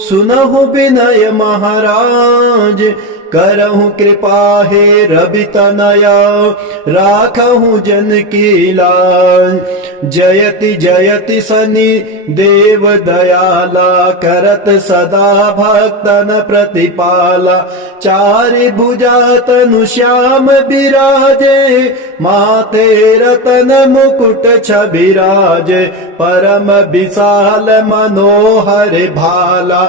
सुनहु विनय महाराज। करहु कृपा हे रवि तनया, राखहु जन की लाज। जयति जयति शनि देव दयाला, करत सदा भक्तन प्रतिपाला। चारि भुजा तनु श्याम बिराजे, माथे रतन मुकुट छबिराजे। परम विशाल मनोहर भाला,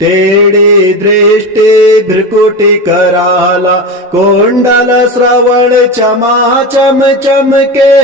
तेड़ी दृष्टि भ्रुकुटि कराला। कुंडल श्रवण चमा चम चमके,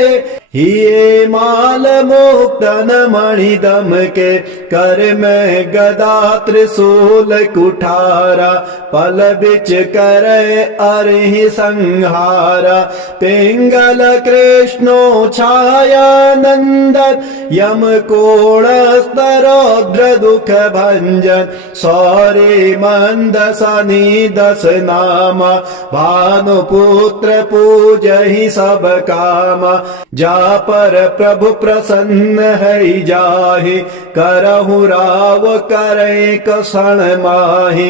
हिये माल मुक्तन मणि दम के। कर में गदा त्रिशूल कुठारा, पल बिच करे अरहि संहारा। पिंगल कृष्णो छाया नंदन, यम कोण स्तरौद्र दुख भंजन। सौरी मंद सनि दस नामा, भानुपुत्र पूजहि सब कामा। जा पर प्रभु प्रसन्न है जाहि, करहु राव करे क्षण माहि।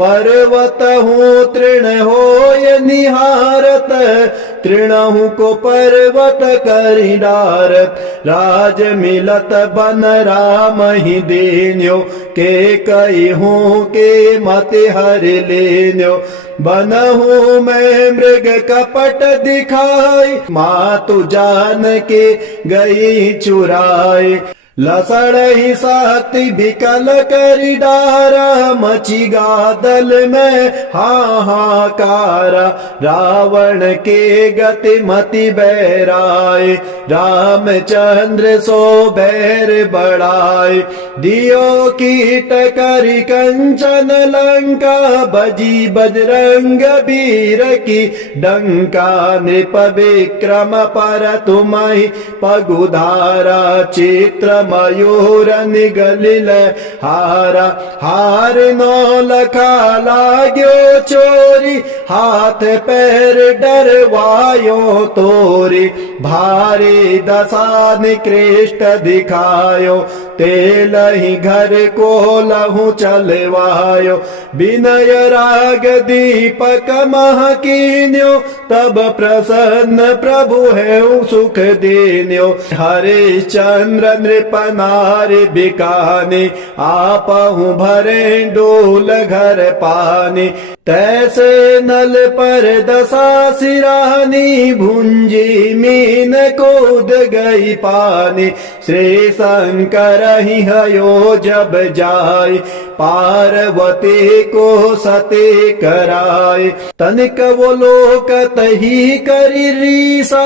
पर्वत हूँ तृण होय निहारत, तृणहु को पर्वत करि डारत। राज मिलत बन राम ही देन्यो, के कई हूँ के मति हर लेन्यो। बनहु मैं मृग कपट दिखाई, मातु जान के गई चुराई। लसड़ ही शक्ति विकल करि डारा, मची गादल में हाहाकारा। रावण के गति मति बैराय, रामचंद्र सो बैर बढ़ाए। दियो कीट करि कंचन लंका, बजी बजरंग वीर की डंका। नृप विक्रम पर तुम्हि पगुधारा, चित्र मयूर निगलिल हारा। हार नौ लखा लाग्यो चोरी, हाथ पैर डरवायो तोरी। भारी दशा निकृष्ट दिखायो, तेल ही घर को लहू चलवायो। विनय राग दीपक मह कीन्यो, तब प्रसन्न प्रभु है सुख देन्यो। हरिश्चंद्र नृप नारि बिकाने, आपहु भरे डोल घर पानी। तैसे नल पर दशा सिरानी, भुंजी मीन कूद गई पानी। श्री शंकर ही हयो जब जाय, पार्वती को सती कराय। तनिक वो लोक तही करि रीसा,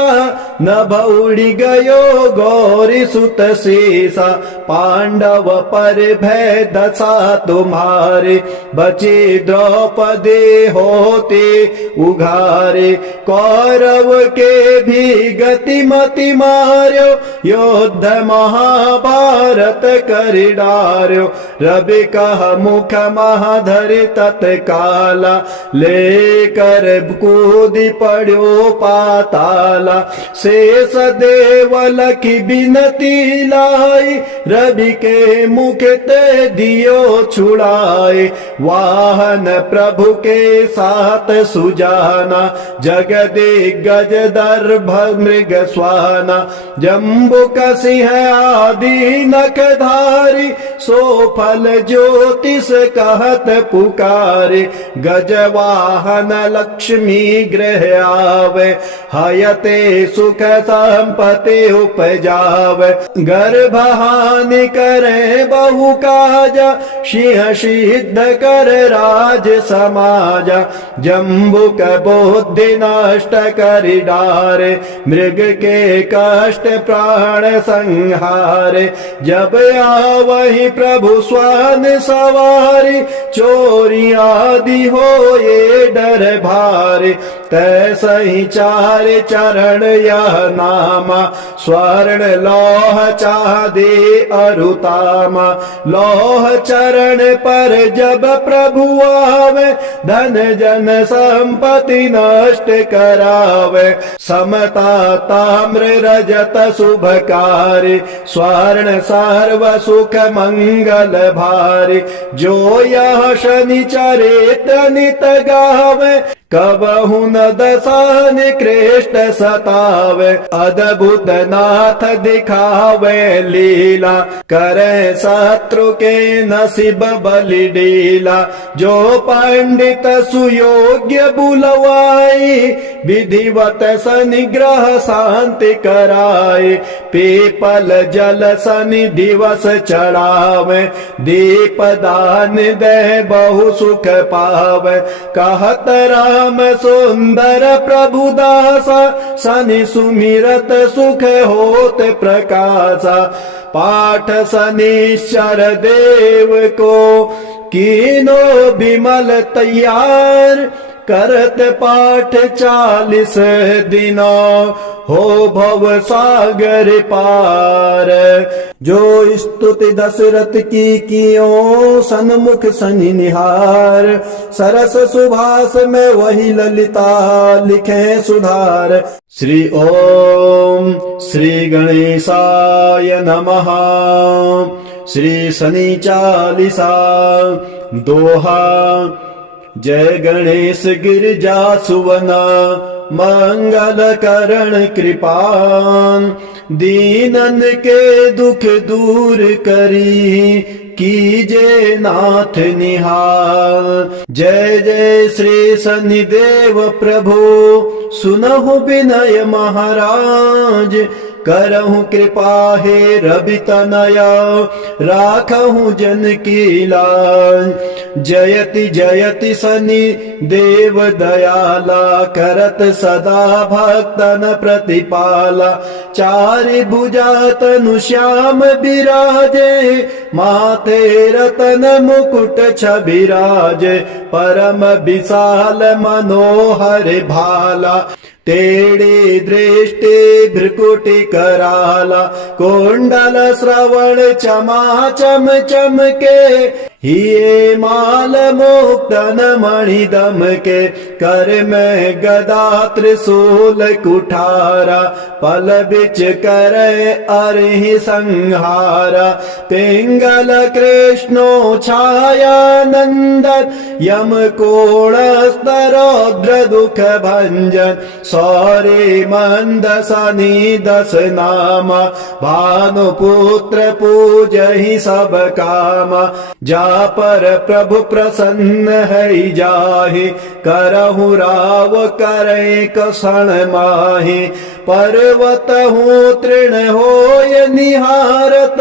न भौड़ी गयो गौरी सुत शेषा। पांडव पर भय दशा तुम्हारे, बचे द्रौपदी दे होते उघारे। कौरव के भी गति मति मार्यो, युद्ध महाभारत करि डार्यो। रवि कह मुख महाधरि तत्काला, लेकर कूदि पड़्यो पाताला। शेष देव लखी बिनती लाई, रवि के मुख ते दियो छुड़ाए। वाहन प्रभु के साथ सुजाना, जगदिग्गज दर्भ मृग स्वाना। जम्बुक सिंह आदि नखधारी, सो फल ज्योतिष कहत पुकारे। गजवाहन लक्ष्मी गृह आवे, हयते सुख संपत्ति उपजावे। गर्भहानि करे बहु काजा, सिंह सिद्ध कर राज समाजा। जम्बुक बुद्धि नष्ट करि डारे, मृग के कष्ट प्राण संहारे। जब आवहि प्रभु स्वान सवारी, चोरी आदि होए डर भारे। तैसहि चार चरण यह नामा, स्वर्ण लौह चांदी अरुतामा। लौह चरण पर जब प्रभु आवे, धन जन संपत्ति नष्ट करावे। समता ताम्र रजत शुभ कार्य, स्वर्ण सर्व सुख मंगल भारी। जो यह शनिचरित्र नित गावे, कबहु न दसान कृष्ण सतावे। अद्भुत नाथ दिखावे लीला, करे शत्रु के नसीब बलि डीला। जो पंडित सुयोग्य बुलवाई, विधिवत सनिग्रह शांति कराए। पीपल जल शनि दिवस चढ़ावे, दीप दान दे बहु सुख पावे। कहत राम सुंदर प्रभु दासा, शनि सुमिरत सुख होत प्रकाशा। पाठ शनिश्चर देव को, कीनो बिमल तैयार। करत पाठ 40 दिना, हो भव सागर पार। जो स्तुति दशरथ की कियो, सन्मुख शनि निहार। सरस सुभाष में वही ललिता, लिखे सुधार। श्री ओम श्री गणेशाय नमः। श्री शनि चालीसा दोहा। जय गणेश गिरिजा सुवना, मंगल करण कृपान। दीनन के दुख दूर करी, कीजे नाथ निहाल। जय जय श्री शनिदेव प्रभु, सुनहु विनय महाराज। करहु कृपा हे रवि तनया, राखहु जन की लाज। जयति जयति शनि देव दयाला, करत सदा भक्तन प्रतिपाला। चारि भुजा तनु श्याम बिराजे, माथे रतन मुकुट छबिराजे। परम विशाल मनोहर भाला, तेड़े दृष्टि भ्रुकुटि कराला। कुंडल श्रवण चमा चम चमके, हिये माल मुक्तन मणि दम के। कर में गदा त्रिशूल कुठारा, पल बिच करे अरहि संहारा। पिंगल कृष्णो छाया नंदन, यम कोण स्तरौद्र दुख भंजन। सौरे मंद शनि दस नामा, भानुपुत्र पूजहि सब कामा। जा पर प्रभु प्रसन्न है जाहि, करहु राव करे क्षण माहि। पर्वत हूँ तृण होय निहारत,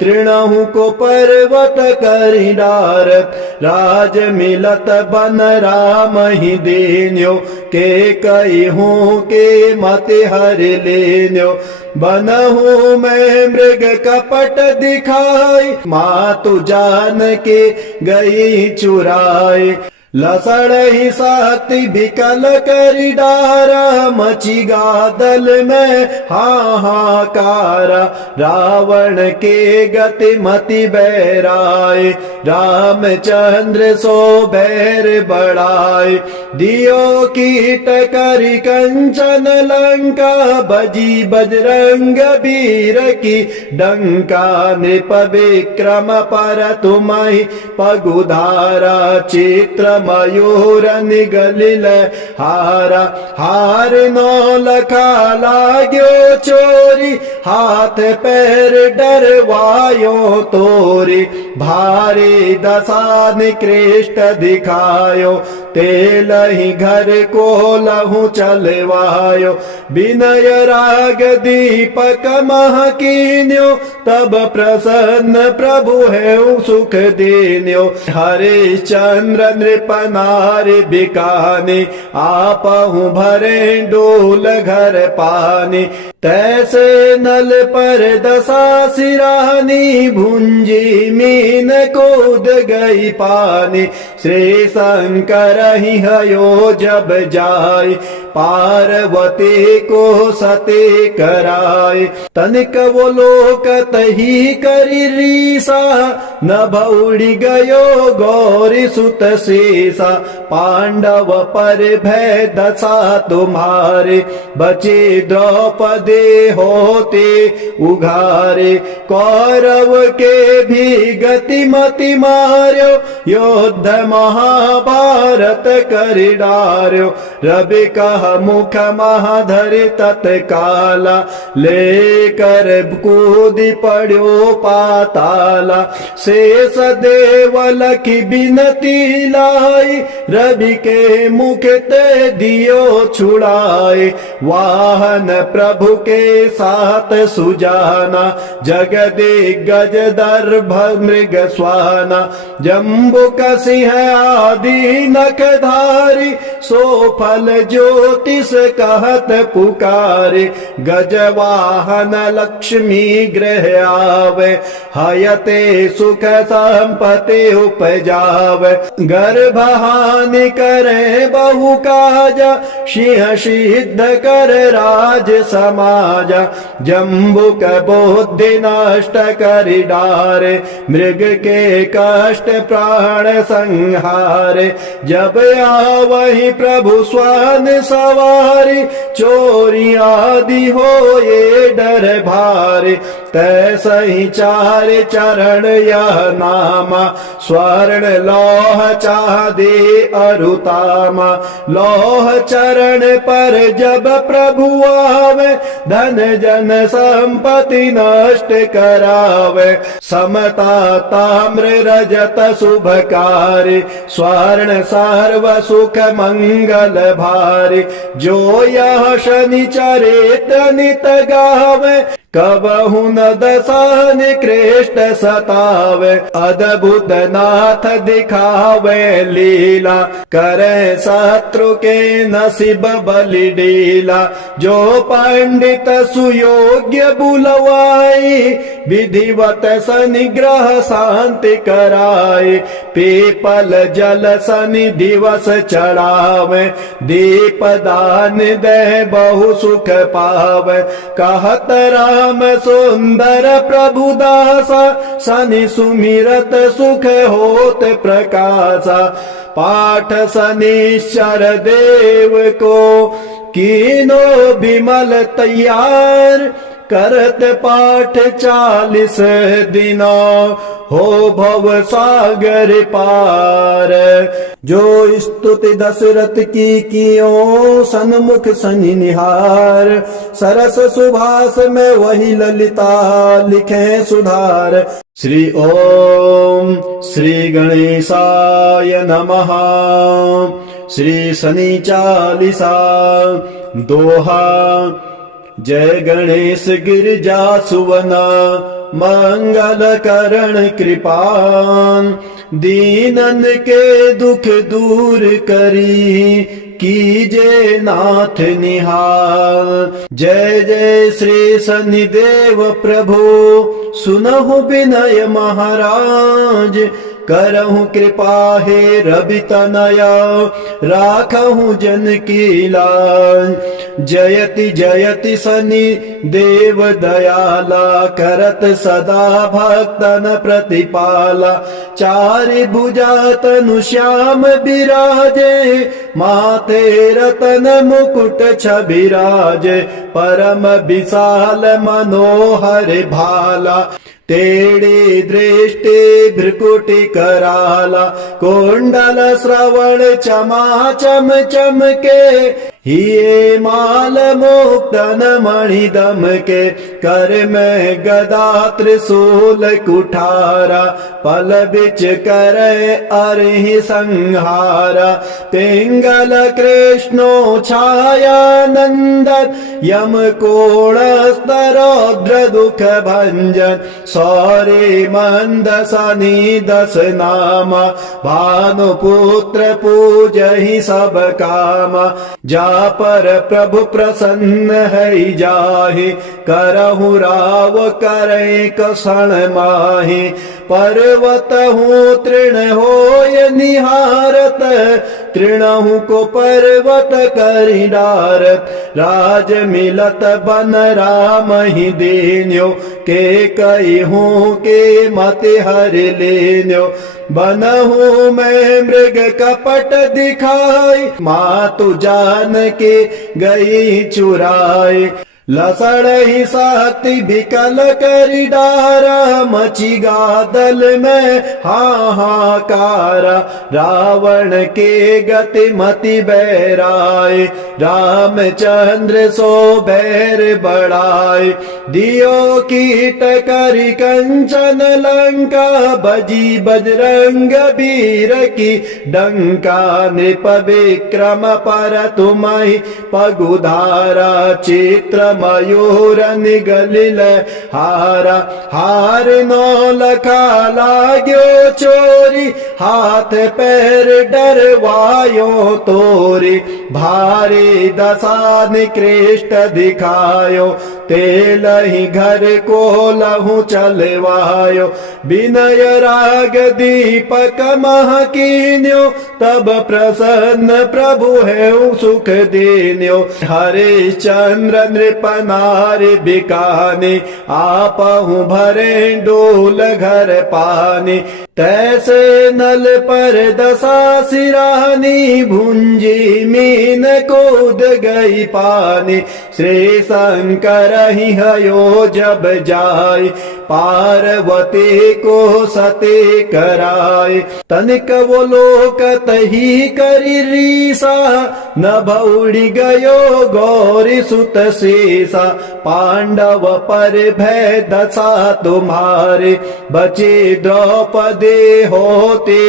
तृणहु को पर्वत करि डारत। राज मिलत बन राम ही देन्यो, के कई हूँ के मति हर लेन्यो। बनहु मैं मृग कपट दिखाई, मातु जान के गई चुराई। लसण ही शक्ति विकल करी डारा, मची गादल में हाहाकार। रावण के गति मति बैराय, रामचंद्र सो बैर बढ़ाए। दियो कीट करी कंचन लंका, बजी बजरंग वीर की डंका। नृप विक्रम पर तुम्हि पगुधारा, चित्र मयूर निगलिल हारा। हार नौ लखा लाग्यो चोरी, हाथ पैर डरवायो तोरी। भारी दशा निकृष्ट दिखायो, तेल ही घर को लहू चलवायो। विनय राग दीपक मह कीन्यो, तब प्रसन्न प्रभु है सुख देन्यो। हरिश्चंद्र नृप नारी बिकाने, आपहु भरे डोल घर पाने। तैसे नल पर दशा सिरानी, भुंजी मीन कूद गई पानी। श्री शंकर ही हयो जब जाय, पार्वती को सती कराय। तनिक वो लोक तही करी रीसा, नभ उड़ी गयो गौरी सुत शेषा। पांडव पर भय दशा तुम्हारे, बचे द्रौपदी होते उघारे। कौरव के भी गति मति मार्यो, युद्ध महाभारत करि डार्यो। रवि कह मुख महाधरि तत्काला, लेकर कूदि पड़ो पाताला। शेष देवल की बिनती लाई, रवि के मुख ते दियो छुड़ाए। वाहन प्रभु के साथ सुजाना, जगदिग्गज दर्भ मृग स्वाना। जम्बुक सिंह आदि नखधारी, सो फल ज्योतिष कहत पुकारे। गजवाहन लक्ष्मी गृह आवे, हयते सुख संपत्ति उपजावे। गर्भहानि करे बहु काजा, सिंह सिद्ध कर राज समाजा। जम्बुक बुद्धि नष्ट करि डारे, मृग के कष्ट प्राण संहारे। जब आवहि प्रभु स्वान सवारी, चोरी आदि हो ये डर भारी। तैसहि चार चरण यह नामा, स्वर्ण लौह चांदी अरुतामा। लौह चरण पर जब प्रभु आवे, धन जन संपत्ति नष्ट करावे। समता ताम्र रजत शुभ कार्य, स्वर्ण सर्व सुख मंगल भारी। जो यह शनिचरित्र नित गावे, कबहु न दशा निकृष्ट सतावे। अद्भुत नाथ दिखावे लीला, करे शत्रु के नसीब बलि डीला। जो पंडित सुयोग्य बुलवाई, विधिवत सनिग्रह शांति कराए। पीपल जल शनि दिवस चढ़ावे, दीप दान दे बहु सुख पावे। कहत राम सुंदर प्रभु दासा, शनि सुमिरत सुख होत प्रकाशा। पाठ शनिश्चर देव को, कीनो विमल तैयार। करत पाठ 40 दिना, हो भव सागर पार। जो स्तुति दशरथ की कियो, सन्मुख शनि निहार। सरस सुभाष में वही ललिता, लिखे सुधार। श्री ओम श्री गणेशाय नमः। श्री शनि चालीसा दोहा। जय गणेश गिरिजा सुवना, मंगल करण कृपान। दीनन के दुख दूर करी, कीजे नाथ निहाल। जय जय श्री शनिदेव प्रभु, सुनहु विनय महाराज। करहु कृपा हे रवि तनया राखहु जन की लाज। जयति जयति शनि देव दयाला करत सदा भक्तन प्रतिपाला। चारि भुजा तनु श्याम बिराजे माथे रतन मुकुट छबिराजे। परम विशाल मनोहर भाला तेड़ी दृष्टि भ्रकुटि कराला। कुंडल श्रवण चमा चम चमके हिये माल मुक्तन मणि दम के। कर में गदा त्रिशूल कुठारा पल बिच करे अरहि संहारा। पिंगल कृष्णो छाया नंदन यम कोण स्तरौद्र दुख भंजन। सौरे मंद सनी दस नामा भानुपुत्र पूजहि सब कामा। जा पर प्रभु प्रसन्न है जाहि करहु राव करे कषण माहि। पर्वत हूँ तृण होय निहारत तृणहु को पर्वत करि डारत। राज मिलत बन राम ही देन्यो के कई हूँ के मति हर लेन्यो। बनहु मैं मृग कपट दिखाई मातु जान के गई चुराई। लसण ही शक्ति विकल करि डारा मची गादल में हाहाकारा। रावण के गति मति बैराय रामचंद्र सो बैर बढ़ाए। दियो कीट करि कंचन लंका बजी बजरंग वीर की डंका। नृप विक्रम पर तुम्हि पगुधारा चित्र मयूर निगलिल हारा। हार नौ लखा लाग्यो चोरी हाथ पैर डरवायो तोरी। भारी दशा निकृष्ट दिखायो तेल ही घर को लहू चलवायो। विनय राग दीपक मह कीन्यो तब प्रसन्न प्रभु है सुख देन्यो। हरिश्चंद्र नृप नारि बिकाने आपहु भरे डोल घर पानी। तैसे नल पर दशा सिरानी भुंजी मीन कूद गई पानी। श्री शंकर ही हयो जब जाय पार्वती को सती कराय। तनिक वो लोक तही करी रीसा नभ उड़ी गयो गौरी सुत शेषा। पांडव पर भय दशा तुम्हारे बचे द्रौपदी होते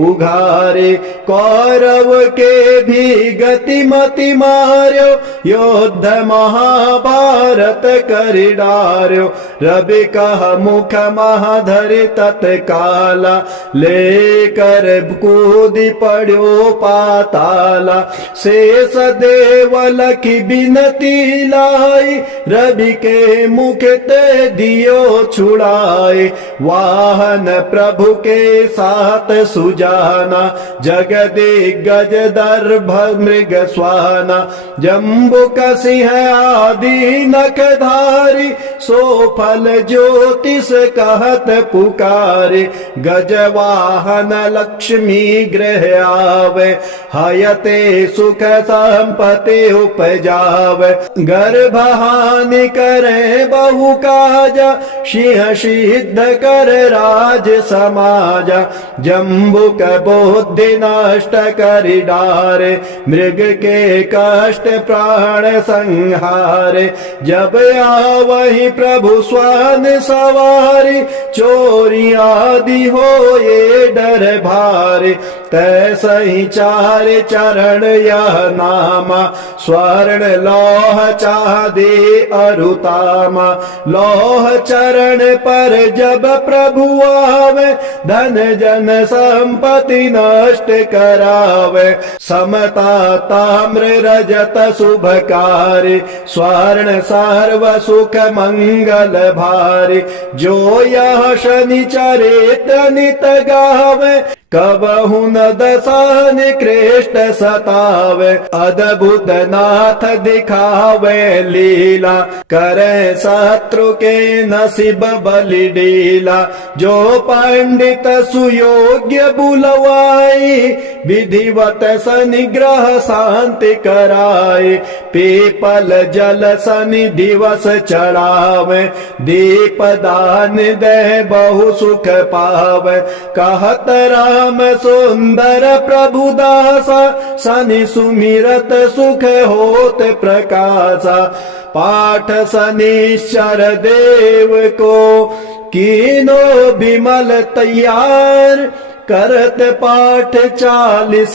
उघारे। कौरव के भी गति मति मार्यो युद्ध महाभारत करि डार्यो। रवि कह मुख महाधरि तत्काला लेकर कूदि पड़ो पाताला। शेष देवल की बिनती लाई रवि के मुख ते दियो छुड़ाए। वाहन प्रभु के साथ सुजाना जगदिग्गज दर्भ मृग स्वाना। जम्बुक सिंह आदि नखधारी सो फल ज्योतिष कहत पुकारे। गजवाहन लक्ष्मी गृह आवे हयते सुख संपत्ति उपजावे। गर्भहानि करे बहु काजा सिंह सिद्ध कर राज समाजा। जम्बुक बुद्धि नष्ट करि डारे मृग के कष्ट प्राण संहारे। जब आवहि प्रभु स्वान सवारी चोरी आदि होए डर भारे। तैसहि चार चरण यह नामा, स्वर्ण लौह चांदी अरुतामा। लौह चरण पर जब प्रभु आवे, धन जन संपत्ति नष्ट करावे। समता ताम्र रजत शुभकारी, स्वर्ण सर्व सुख मंगल भारी। जो यह शनि चरित्र नित गावे, कबहु न दशा निकृष्ट सतावे। अद्भुत नाथ दिखावे लीला, करे शत्रु के नसीब बलि डीला। जो पंडित सुयोग्य बुलवाई, विधिवत सनिग्रह शांति कराई। पीपल जल शनि दिवस चढ़ावे, दीप दान दे बहु सुख पावे। कहत राम सुंदर प्रभु दासा, शनि सुमिरत सुख होत प्रकाशा। पाठ शनिश्चर देव को, कीनो बिमल तैयार। करत पाठ 40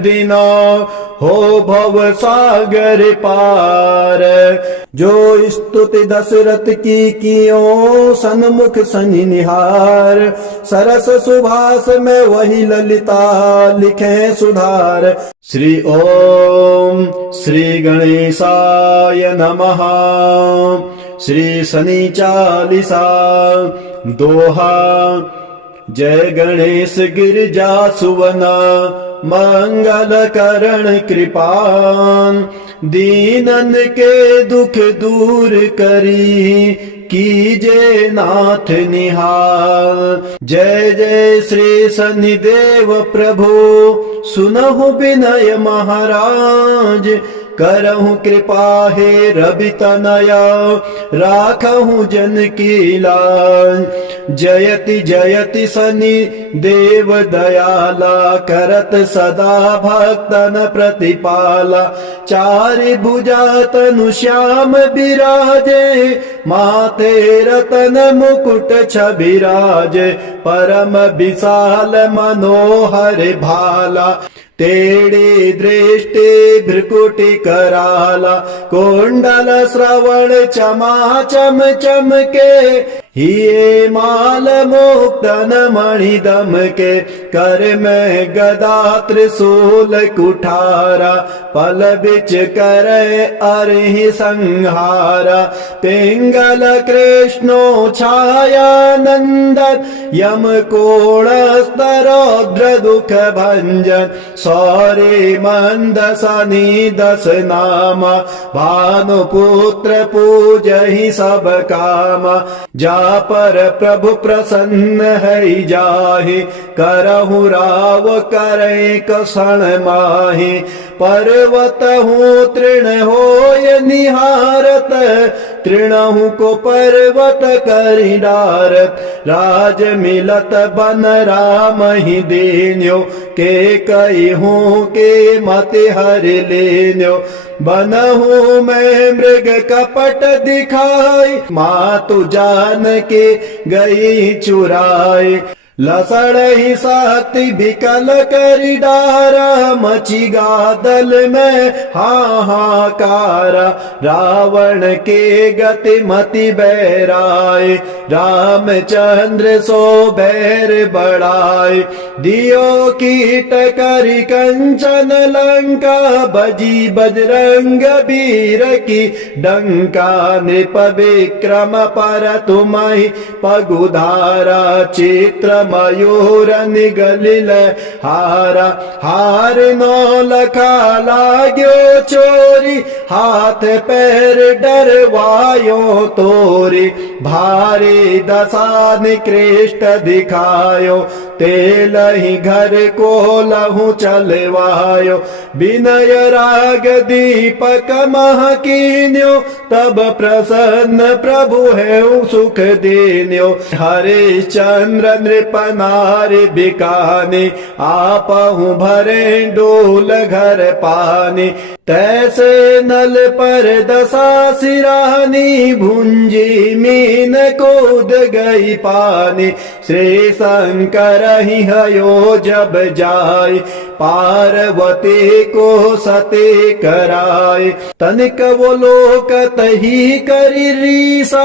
दिना, हो भव सागर पार। जो स्तुति दशरथ की कियो, सन्मुख शनि निहार। सरस सुभाष में वही ललिता, लिखे सुधार। श्री ओम श्री गणेशाय नमः। श्री शनि चालीसा दोहा। जय गणेश गिरिजा सुवना, मंगल करण कृपान। दीनन के दुख दूर करी, कीजे नाथ निहाल। जय जय श्री शनिदेव प्रभु, सुनहु विनय महाराज। करहु कृपा हे रवि तनया, राखहु जन की लाज। जयति जयति शनि देव दयाला, करत सदा भक्तन प्रतिपाला। चारि भुजा तनु श्याम विराजे, माथे रतन मुकुट छबिराजे। परम विशाल मनोहर भाला, तेड़ी दृष्टि भ्रुकुटी कराला। कुंडल श्रवण चमा चम चमके, हिये माल मुक्तन मणि दम के। कर में गदा त्रिशूल कुठारा, पल बिच करे अरहि संहारा। पिंगल कृष्णो छाया नंदन, यम कोण स्तरौद्र दुख भंजन। सौरी मंद शनि दस नामा, भानुपुत्र पूजहि सब कामा। जा पर प्रभु प्रसन्न है जाहि, करहु राव करे क्षण माहि। पर्वत हूँ तृण होय निहारत, तृणहु को पर्वत करि डारत। राज मिलत बन राम ही देन्यो, के कई हूँ के मति हर लेन्यो। बनहु मैं मृग कपट दिखाई, मातु जान के गई चुराई। लसड़ ही शक्ति विकल करि डारा, मची गादल में हाहाकारा। रावण के गति मति बैराय, रामचंद्र सो बैर बढ़ाए। दियो कीट करि कंचन लंका, बजी बजरंग वीर की डंका। नृप विक्रम पर तुम्हि पगुधारा, चित्र मयूर निगलिल हारा। हार नौ लखा लाग्यो चोरी, हाथ पैर डरवायो तोरी। भारी दशा निकृष्ट दिखायो, तेल ही घर को लहू चलवायो। विनय राग दीपक मह कीन्यो, तब प्रसन्न प्रभु है सुख देन्यो। हरिश्चंद्र नृप नारी बिकाने, आपहु भरे डोल घर पानी। तैसे नल पर दशा सिरानी भुंजी मीन कूद गई पानी। श्री शंकर ही हयो जब जाय पार्वती को सती कराय। तनिक वो लोक तही करी रीसा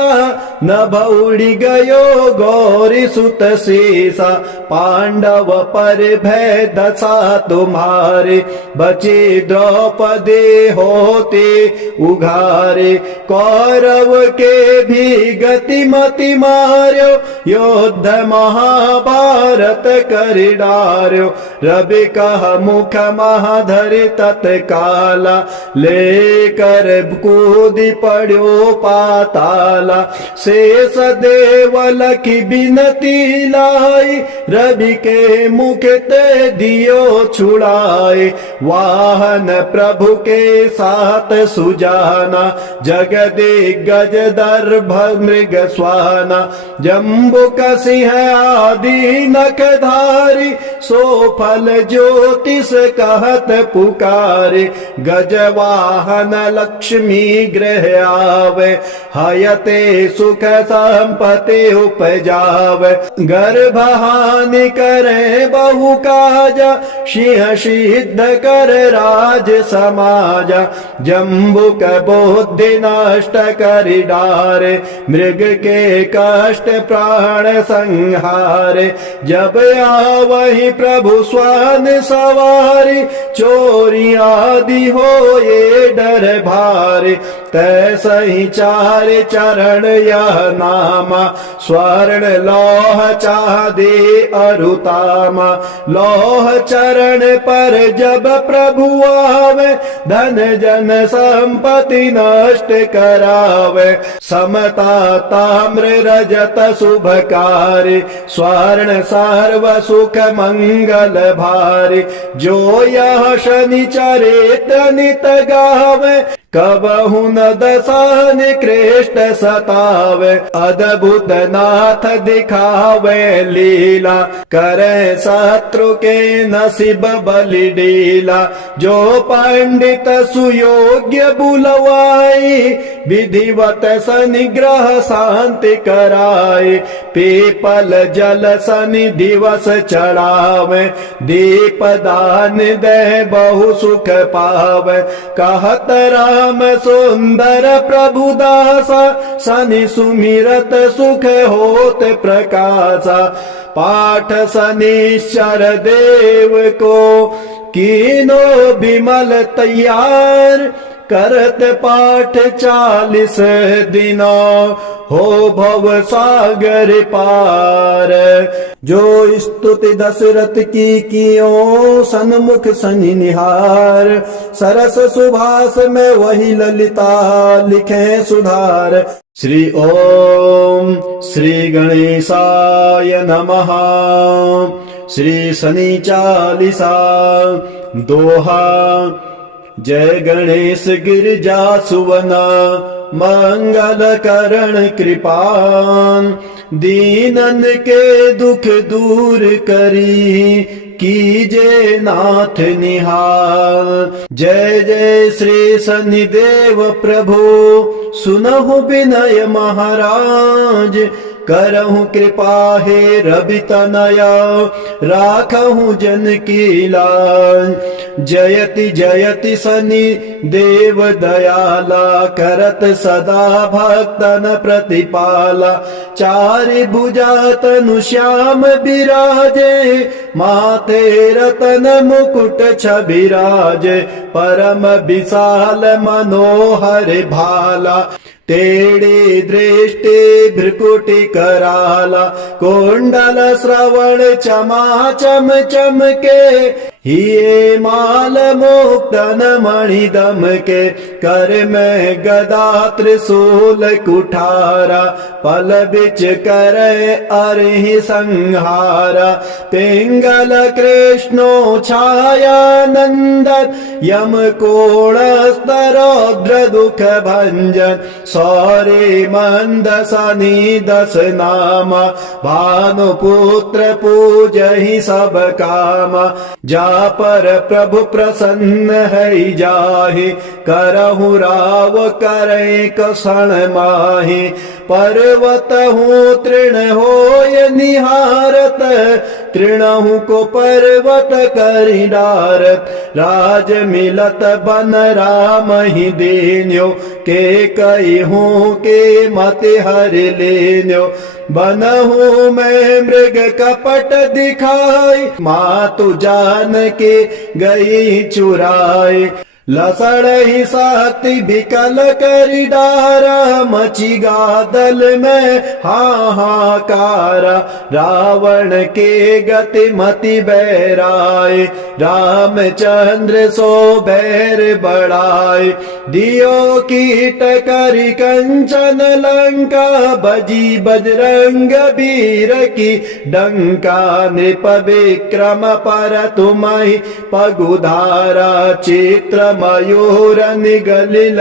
न भौड़ी गयो गौरी सुत सीसा। पांडव पर भय दशा तुम्हारे बचे द्रौपदी होते उघारे। कौरव के भी गति मति मार्यो युद्ध महाभारत करि डार्यो। रवि कह मुख महाधरि तत्काला लेकर कूदी पड़ो पाताला। शेष देवल की बिनती लाई रवि के मुख ते दियो छुड़ाए। वाहन प्रभु के साथ सुजाना जगदिग्गज दर्भ मृग स्वाना। जम्बुक सिंह आदि नखधारी सो फल ज्योतिष कहत पुकारे। गजवाहन लक्ष्मी गृह आवे हयते सुख संपत्ति उपजावे। गर्भहानि करे बहु काजा सिंह सिद्ध कर राज समाजा। जम्बुक बुद्धि नष्ट करि डारे मृग के कष्ट प्राण संहारे। जब आवहि प्रभु स्वान सवारी चोरी आदि हो ये डर भारे। तैसहि चार चरण यह नामा स्वर्ण लौह चांदी अरुतामा। लौह चरण पर जब प्रभु आवे धन जन संपत्ति नष्ट करावे। समता ताम्र रजत शुभ कार्य स्वर्ण सर्व सुख मंगल भारी। जो यह शनिचरित नित गावे कबहु न दशा निकृष्ट सतावे। अद्भुत नाथ दिखावे लीला करे शत्रु के नसीब बलि डीला। जो पंडित सुयोग्य बुलवाई विधिवत सनिग्रह शांति कराए। पीपल जल शनि दिवस चढ़ावे दीप दान दे बहु सुख पावे। कहत राम सुंदर प्रभु दासा शनि सुमिरत सुख होत प्रकाशा। पाठ शनिश्चर देव को कीनो विमल तैयार करत पाठ 40 दिना हो भव सागर पार। जो स्तुति दशरथ की कियो सन्मुख शनि निहार। सरस सुभाष में वही ललिता लिखे सुधार। श्री ओम श्री गणेशाय नमः। श्री शनि चालीसा दोहा। जय गणेश गिरिजा सुवना मंगल करण कृपान। दीनन के दुख दूर करी कीजे नाथ निहाल। जय जय श्री शनिदेव प्रभु सुनहु विनय महाराज। करहु कृपा हे रवि तनया राखहु जन की लाज। जयति जयति शनि देव दयाला करत सदा भक्तन प्रतिपाला। चारि भुजा तनु श्याम विराजे माथे रतन मुकुट छबिराजे। परम विशाल मनोहर भाला तेड़ी दृष्टि भ्रकुटी कराला। कुंडल श्रवण चमा चम चमके हिये माल मुक्तन मणि दम के। कर में गदा त्रिशूल कुठारा पल बिच करे अरहि संहारा। पिंगल कृष्णो छाया नंदन यम कोण स्तरौद्र दुख भंजन। सौरे मंद शनि दस नामा भानुपुत्र पूजहि सब कामा। जा पर प्रभु प्रसन्न है जाहे, करहु राव करे कषण माहे। पर्वत हूँ तृण होय निहारत, तृणहु को पर्वत करि डारत। राज मिलत बन राम ही देन्यो, के कई हूँ के मत हर लेन्यो। बनहु मैं मृग कपट दिखाई, मातु जान के गई चुराए। लसड़ ही शक्ति विकल करि डारा, मची गादल में हाहाकारा। रावण के गति मति बैराए, रामचंद्र सो बैर बढ़ाए। दियो कीट करि कंचन लंका, बजी बजरंग वीर की डंका। नृप विक्रम पर तुम्हि पगुधारा, चित्र मयूर निगलिल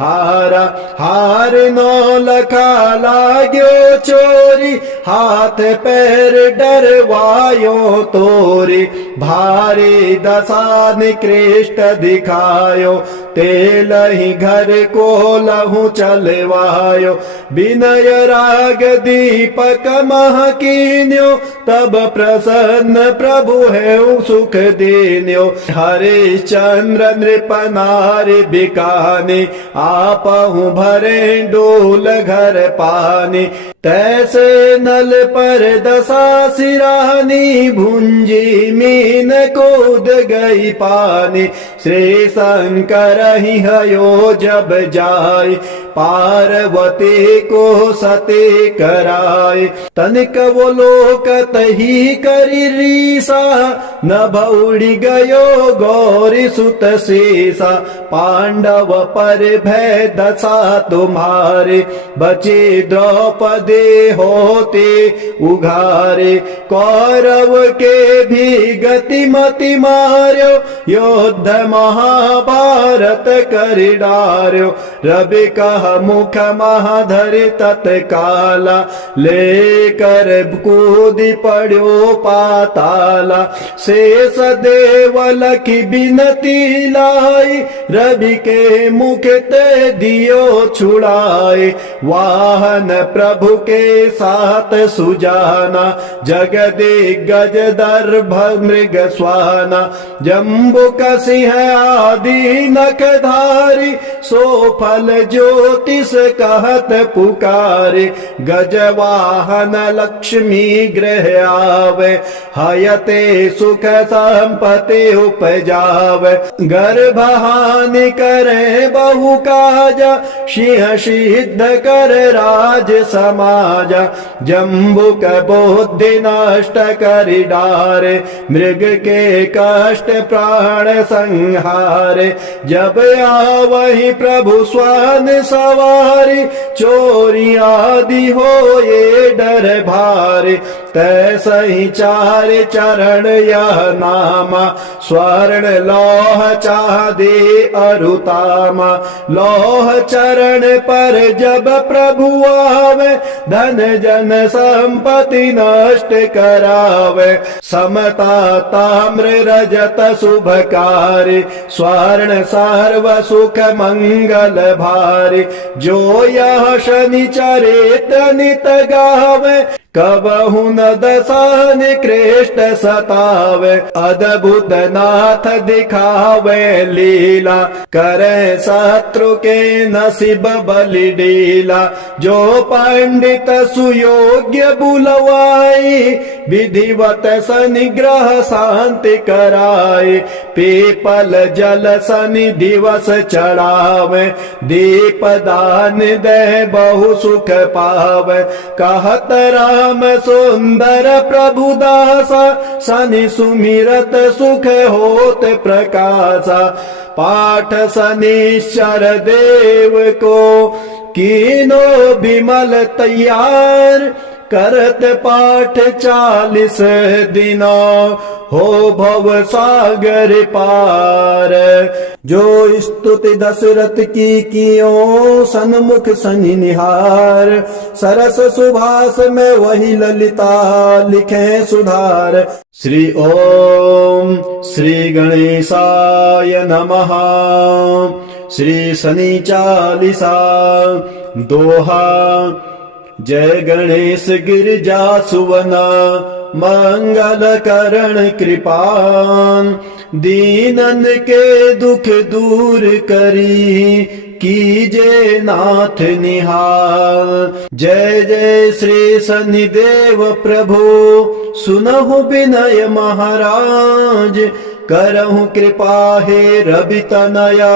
हारा। हार नौ लखा लाग्यो चोरी, हाथ पैर डरवायो तोरी। भारी दशा निकृष्ट दिखायो, तेल ही घर को लहू चलवायो। विनय राग दीपक मह कीन्यो, तब प्रसन्न प्रभु है सुख देन्यो। हरिश्चंद्र नृप नारी बिकाने, आपहु भरे डोल घर पाने। तैसे नल पर दशा सिरानी, भुंजी मीन कूद गई पानी। श्री शंकर ही हयो जब जाय, पार्वती को सती कराए। तनिक वो लोक तही करी रीसा, नभ उड़ी गयो गौरी सुत शेषा। पांडव पर भय दशा तुम्हारे, बचे द्रौपदी होते उघारे। कौरव के भी गति मति मार्यो, युद्ध महाभारत करि डार्यो। रवि कह मुख महाधरि तत्काला, लेकर कूदि पड्यो पाताला। शेष देवल की बिनती लाई, रवि के मुख ते दियो छुड़ाए। वाहन प्रभु के साथ सुजाना, जगदिग्गज दर्भ मृग स्वाना। जम्बुक सिंह आदि नखधारी, सो फल ज्योतिष कहत पुकारे। गजवाहन लक्ष्मी गृह आवे, हयते सुख संपत्ति उपजावे। गर्भहानि करे बहु काजा, सिंह सिद्ध कर राज समाजा। जम्बुक बुद्धि नष्ट करि डारे, मृग के कष्ट प्राण संहारे। जब आवहि प्रभु स्वान सवारी, चोरी आदि हो ये डर भारी। तैसहि चार चरण यह नामा, स्वर्ण लौह चांदी अरुतामा। लौह चरण पर जब प्रभु आवे, धन जन संपत्ति नष्ट करावे। समता ताम्र रजत शुभ कार्य, स्वर्ण सर्व सुख मंगल भारी। जो यह शनि चरित्र नित गावे, कबहु न दशा निकृष्ट सतावे। अद्भुत नाथ दिखावे लीला, करे शत्रु के नसीब बलि डीला। जो पंडित सुयोग्य बुलवाई, विधिवत सनिग्रह शांति कराए। पीपल जल शनि दिवस चढ़ावे, दीप दान दे बहु सुख पावे। कहत राम सुंदर प्रभु दासा, शनि सुमिरत सुख होत प्रकाशा। पाठ शनिश्चर देव को, कीनो बिमल तैयार। करत पाठ 40 दिनों, हो भव सागर पार। जो स्तुति दशरथ की कियो सन्मुख सनि निहार, सरस सुभाष में वही ललिता लिखे सुधार। श्री ओम श्री गणेशाय नमः। श्री शनि चालीसा दोहा। जय गणेश गिरिजा सुवना मंगल करण कृपान, दीनन के दुख दूर करी कीजे नाथ निहाल। जय जय श्री शनिदेव प्रभु सुनहु विनय महाराज, करहु कृपा हे रवि तनया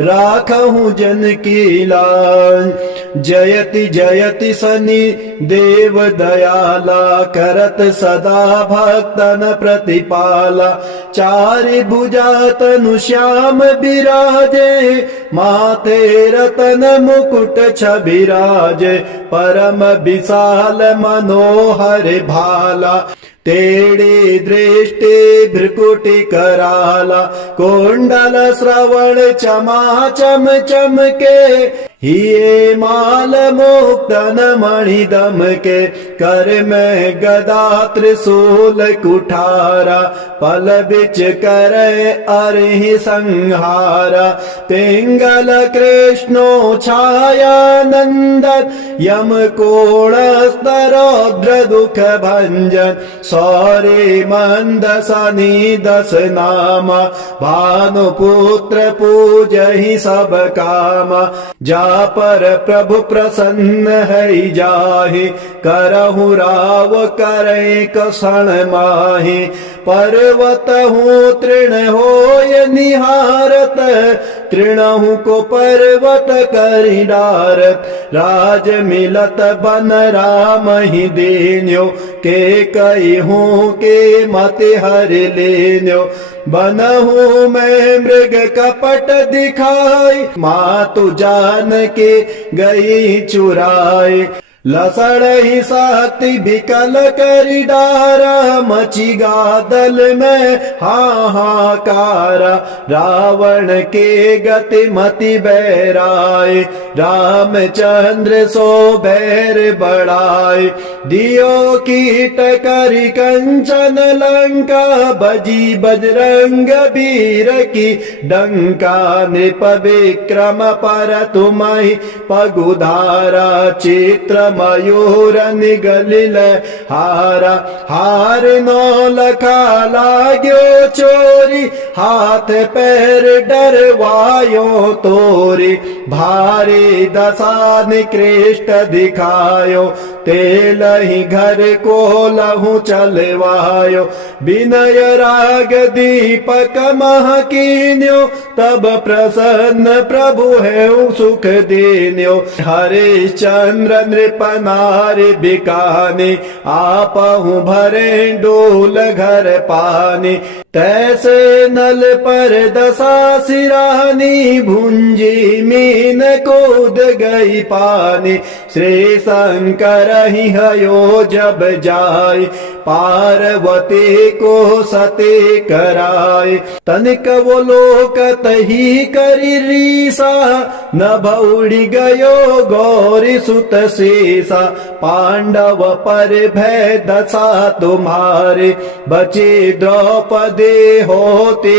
राखहु जन की लाज। जयति जयति शनि देव दयाला, करत सदा भक्तन प्रतिपाला। चारि भुजा तनु श्याम विराजे, माथे रतन मुकुट छबिराजे। परम विशाल मनोहर भाला, तेड़ी दृष्टि भ्रुकुटि कराला। कुंडल श्रवण चमा चम चमके, हिये माल मुक्तन मणि दम के। कर में गदा त्रिशूल कुठारा, पल बिच करे अरहि संहारा। पिंगल कृष्णो छाया नंदन, यम कोण स्तरौद्र दुख भंजन। सौरे मंद शनि दस नामा, भानुपुत्र पूजहि सब कामा। जा पर प्रभु प्रसन्न है जाहि, करहु राव करे क्षण माहि। पर्वत हूँ तृण होय निहारत, तृणहु को पर्वत करि डारत। राज मिलत बन राम ही देन्यो, के कई हूँ के मति हर लेन्यो। बनहु मैं मृग कपट दिखाई, मातु जान के गई चुराई। लसड़ ही शक्ति विकल करि डारा, मची गादल में हाहाकारा। रावण के गति मति बैराय, रामचंद्र सो बैर बढ़ाए। दियो कीट करि कंचन लंका, बजी बजरंग वीर की डंका। नृप विक्रम पर तुम्हि पगुधारा, चित्र मयूर निगलिल हारा। हार नौ लखा लाग्यो चोरी, हाथ पैर डरवायो तोरी। भारी दशा निकृष्ट दिखायो, तेल ही घर को लहू चलवायो। विनय राग दीपक मह कीन्यो, तब प्रसन्न प्रभु है सुख देन्यो। हरिश्चंद्र नृप नारि बिकाने, आपहु भरे डोल घर पानी। तैसे नल पर दशा सिरानी, भुंजी मीन कूद गई पानी। श्री शंकर ही हयो जब जाय, पार्वती को सती कराय। तनिक वो लोक तही करि रीसा, न भौड़ी गयो गौरी सुत शेषा। पांडव पर भय दशा तुम्हारे, बचे द्रौपदी होते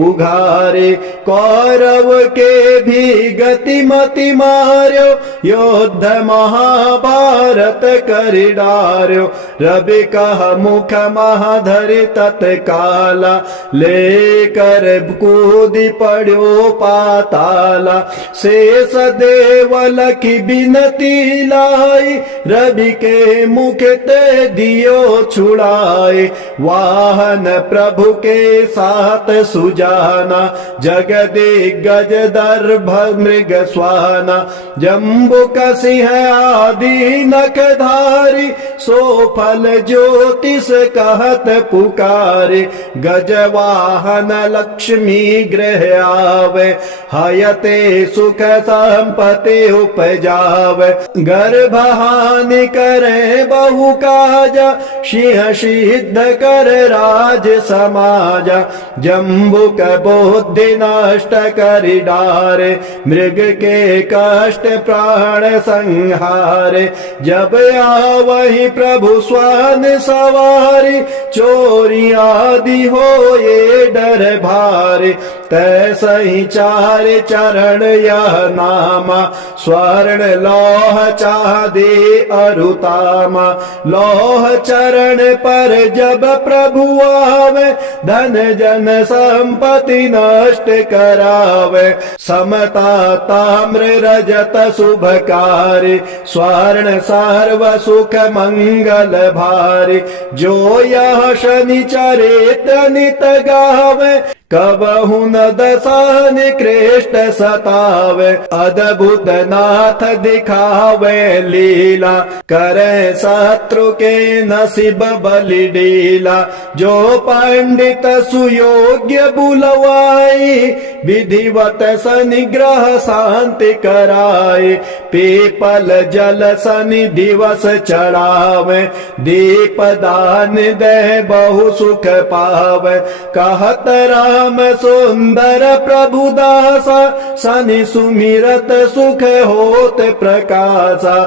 उघारे। कौरव के भी गति मति मार्यो, युद्ध महाभारत करि डार्यो। रवि कह मुख महाधरि तत्काला, लेकर कूदि पड़ो पाताला। शेष देव लखि बिनती लाई, रवि के मुख ते दियो छुड़ाए। वाहन प्रभु के साथ सुजाना, जगदिग्गज दर्भ मृग स्वाना। जम्बुक सिंह आदि नख धारी, सो फल ज्योतिष कहत पुकारे। गजवाहन लक्ष्मी गृह आवे, हयते सुख संपत्ति उपजावे। गर्भहानि करे बहु काजा, सिंह सिद्ध कर राज समाजा। जम्बुक बुद्धि नष्ट करि डारे, मृग के कष्ट प्राण संहारे। जब आवहि प्रभु स्वान सवारी, चोरी आदि होए डर भारे। तैसहि चार चरण यह नामा, स्वर्ण लौह चांदी अरुतामा। लौह चरण पर जब प्रभु आवे, धन जन संपत्ति नष्ट करावे। समता ताम्र रजत शुभ कार्य, स्वर्ण सर्व सुख मंगल भारी। जो यह शनिचरित्र नित गावे, कबहु न दशा निकृष्ट सतावे। अद्भुत नाथ दिखावे लीला, करे शत्रु के नसीब बलि डीला। जो पंडित सुयोग्य बुलवाई, विधिवत शनिग्रह शांति कराए। पीपल जल शनि दिवस चढ़ावे, दीप दान दे बहु सुख पावे। कहत राम सुंदर प्रभु दासा, शनि सुमिरत सुख होत प्रकाशा।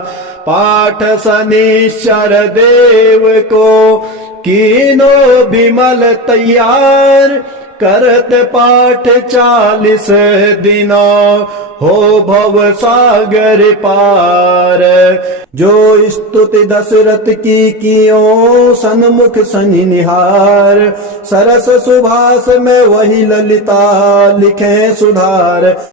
पाठ शनिश्चर देव को, कीनो बिमल तैयार। करत पाठ 40 दिना, हो भव सागर पार। जो स्तुति दशरथ की कियो, सन्मुख शनि निहार। सरस सुभाष में वही ललिता लिखे सुधार।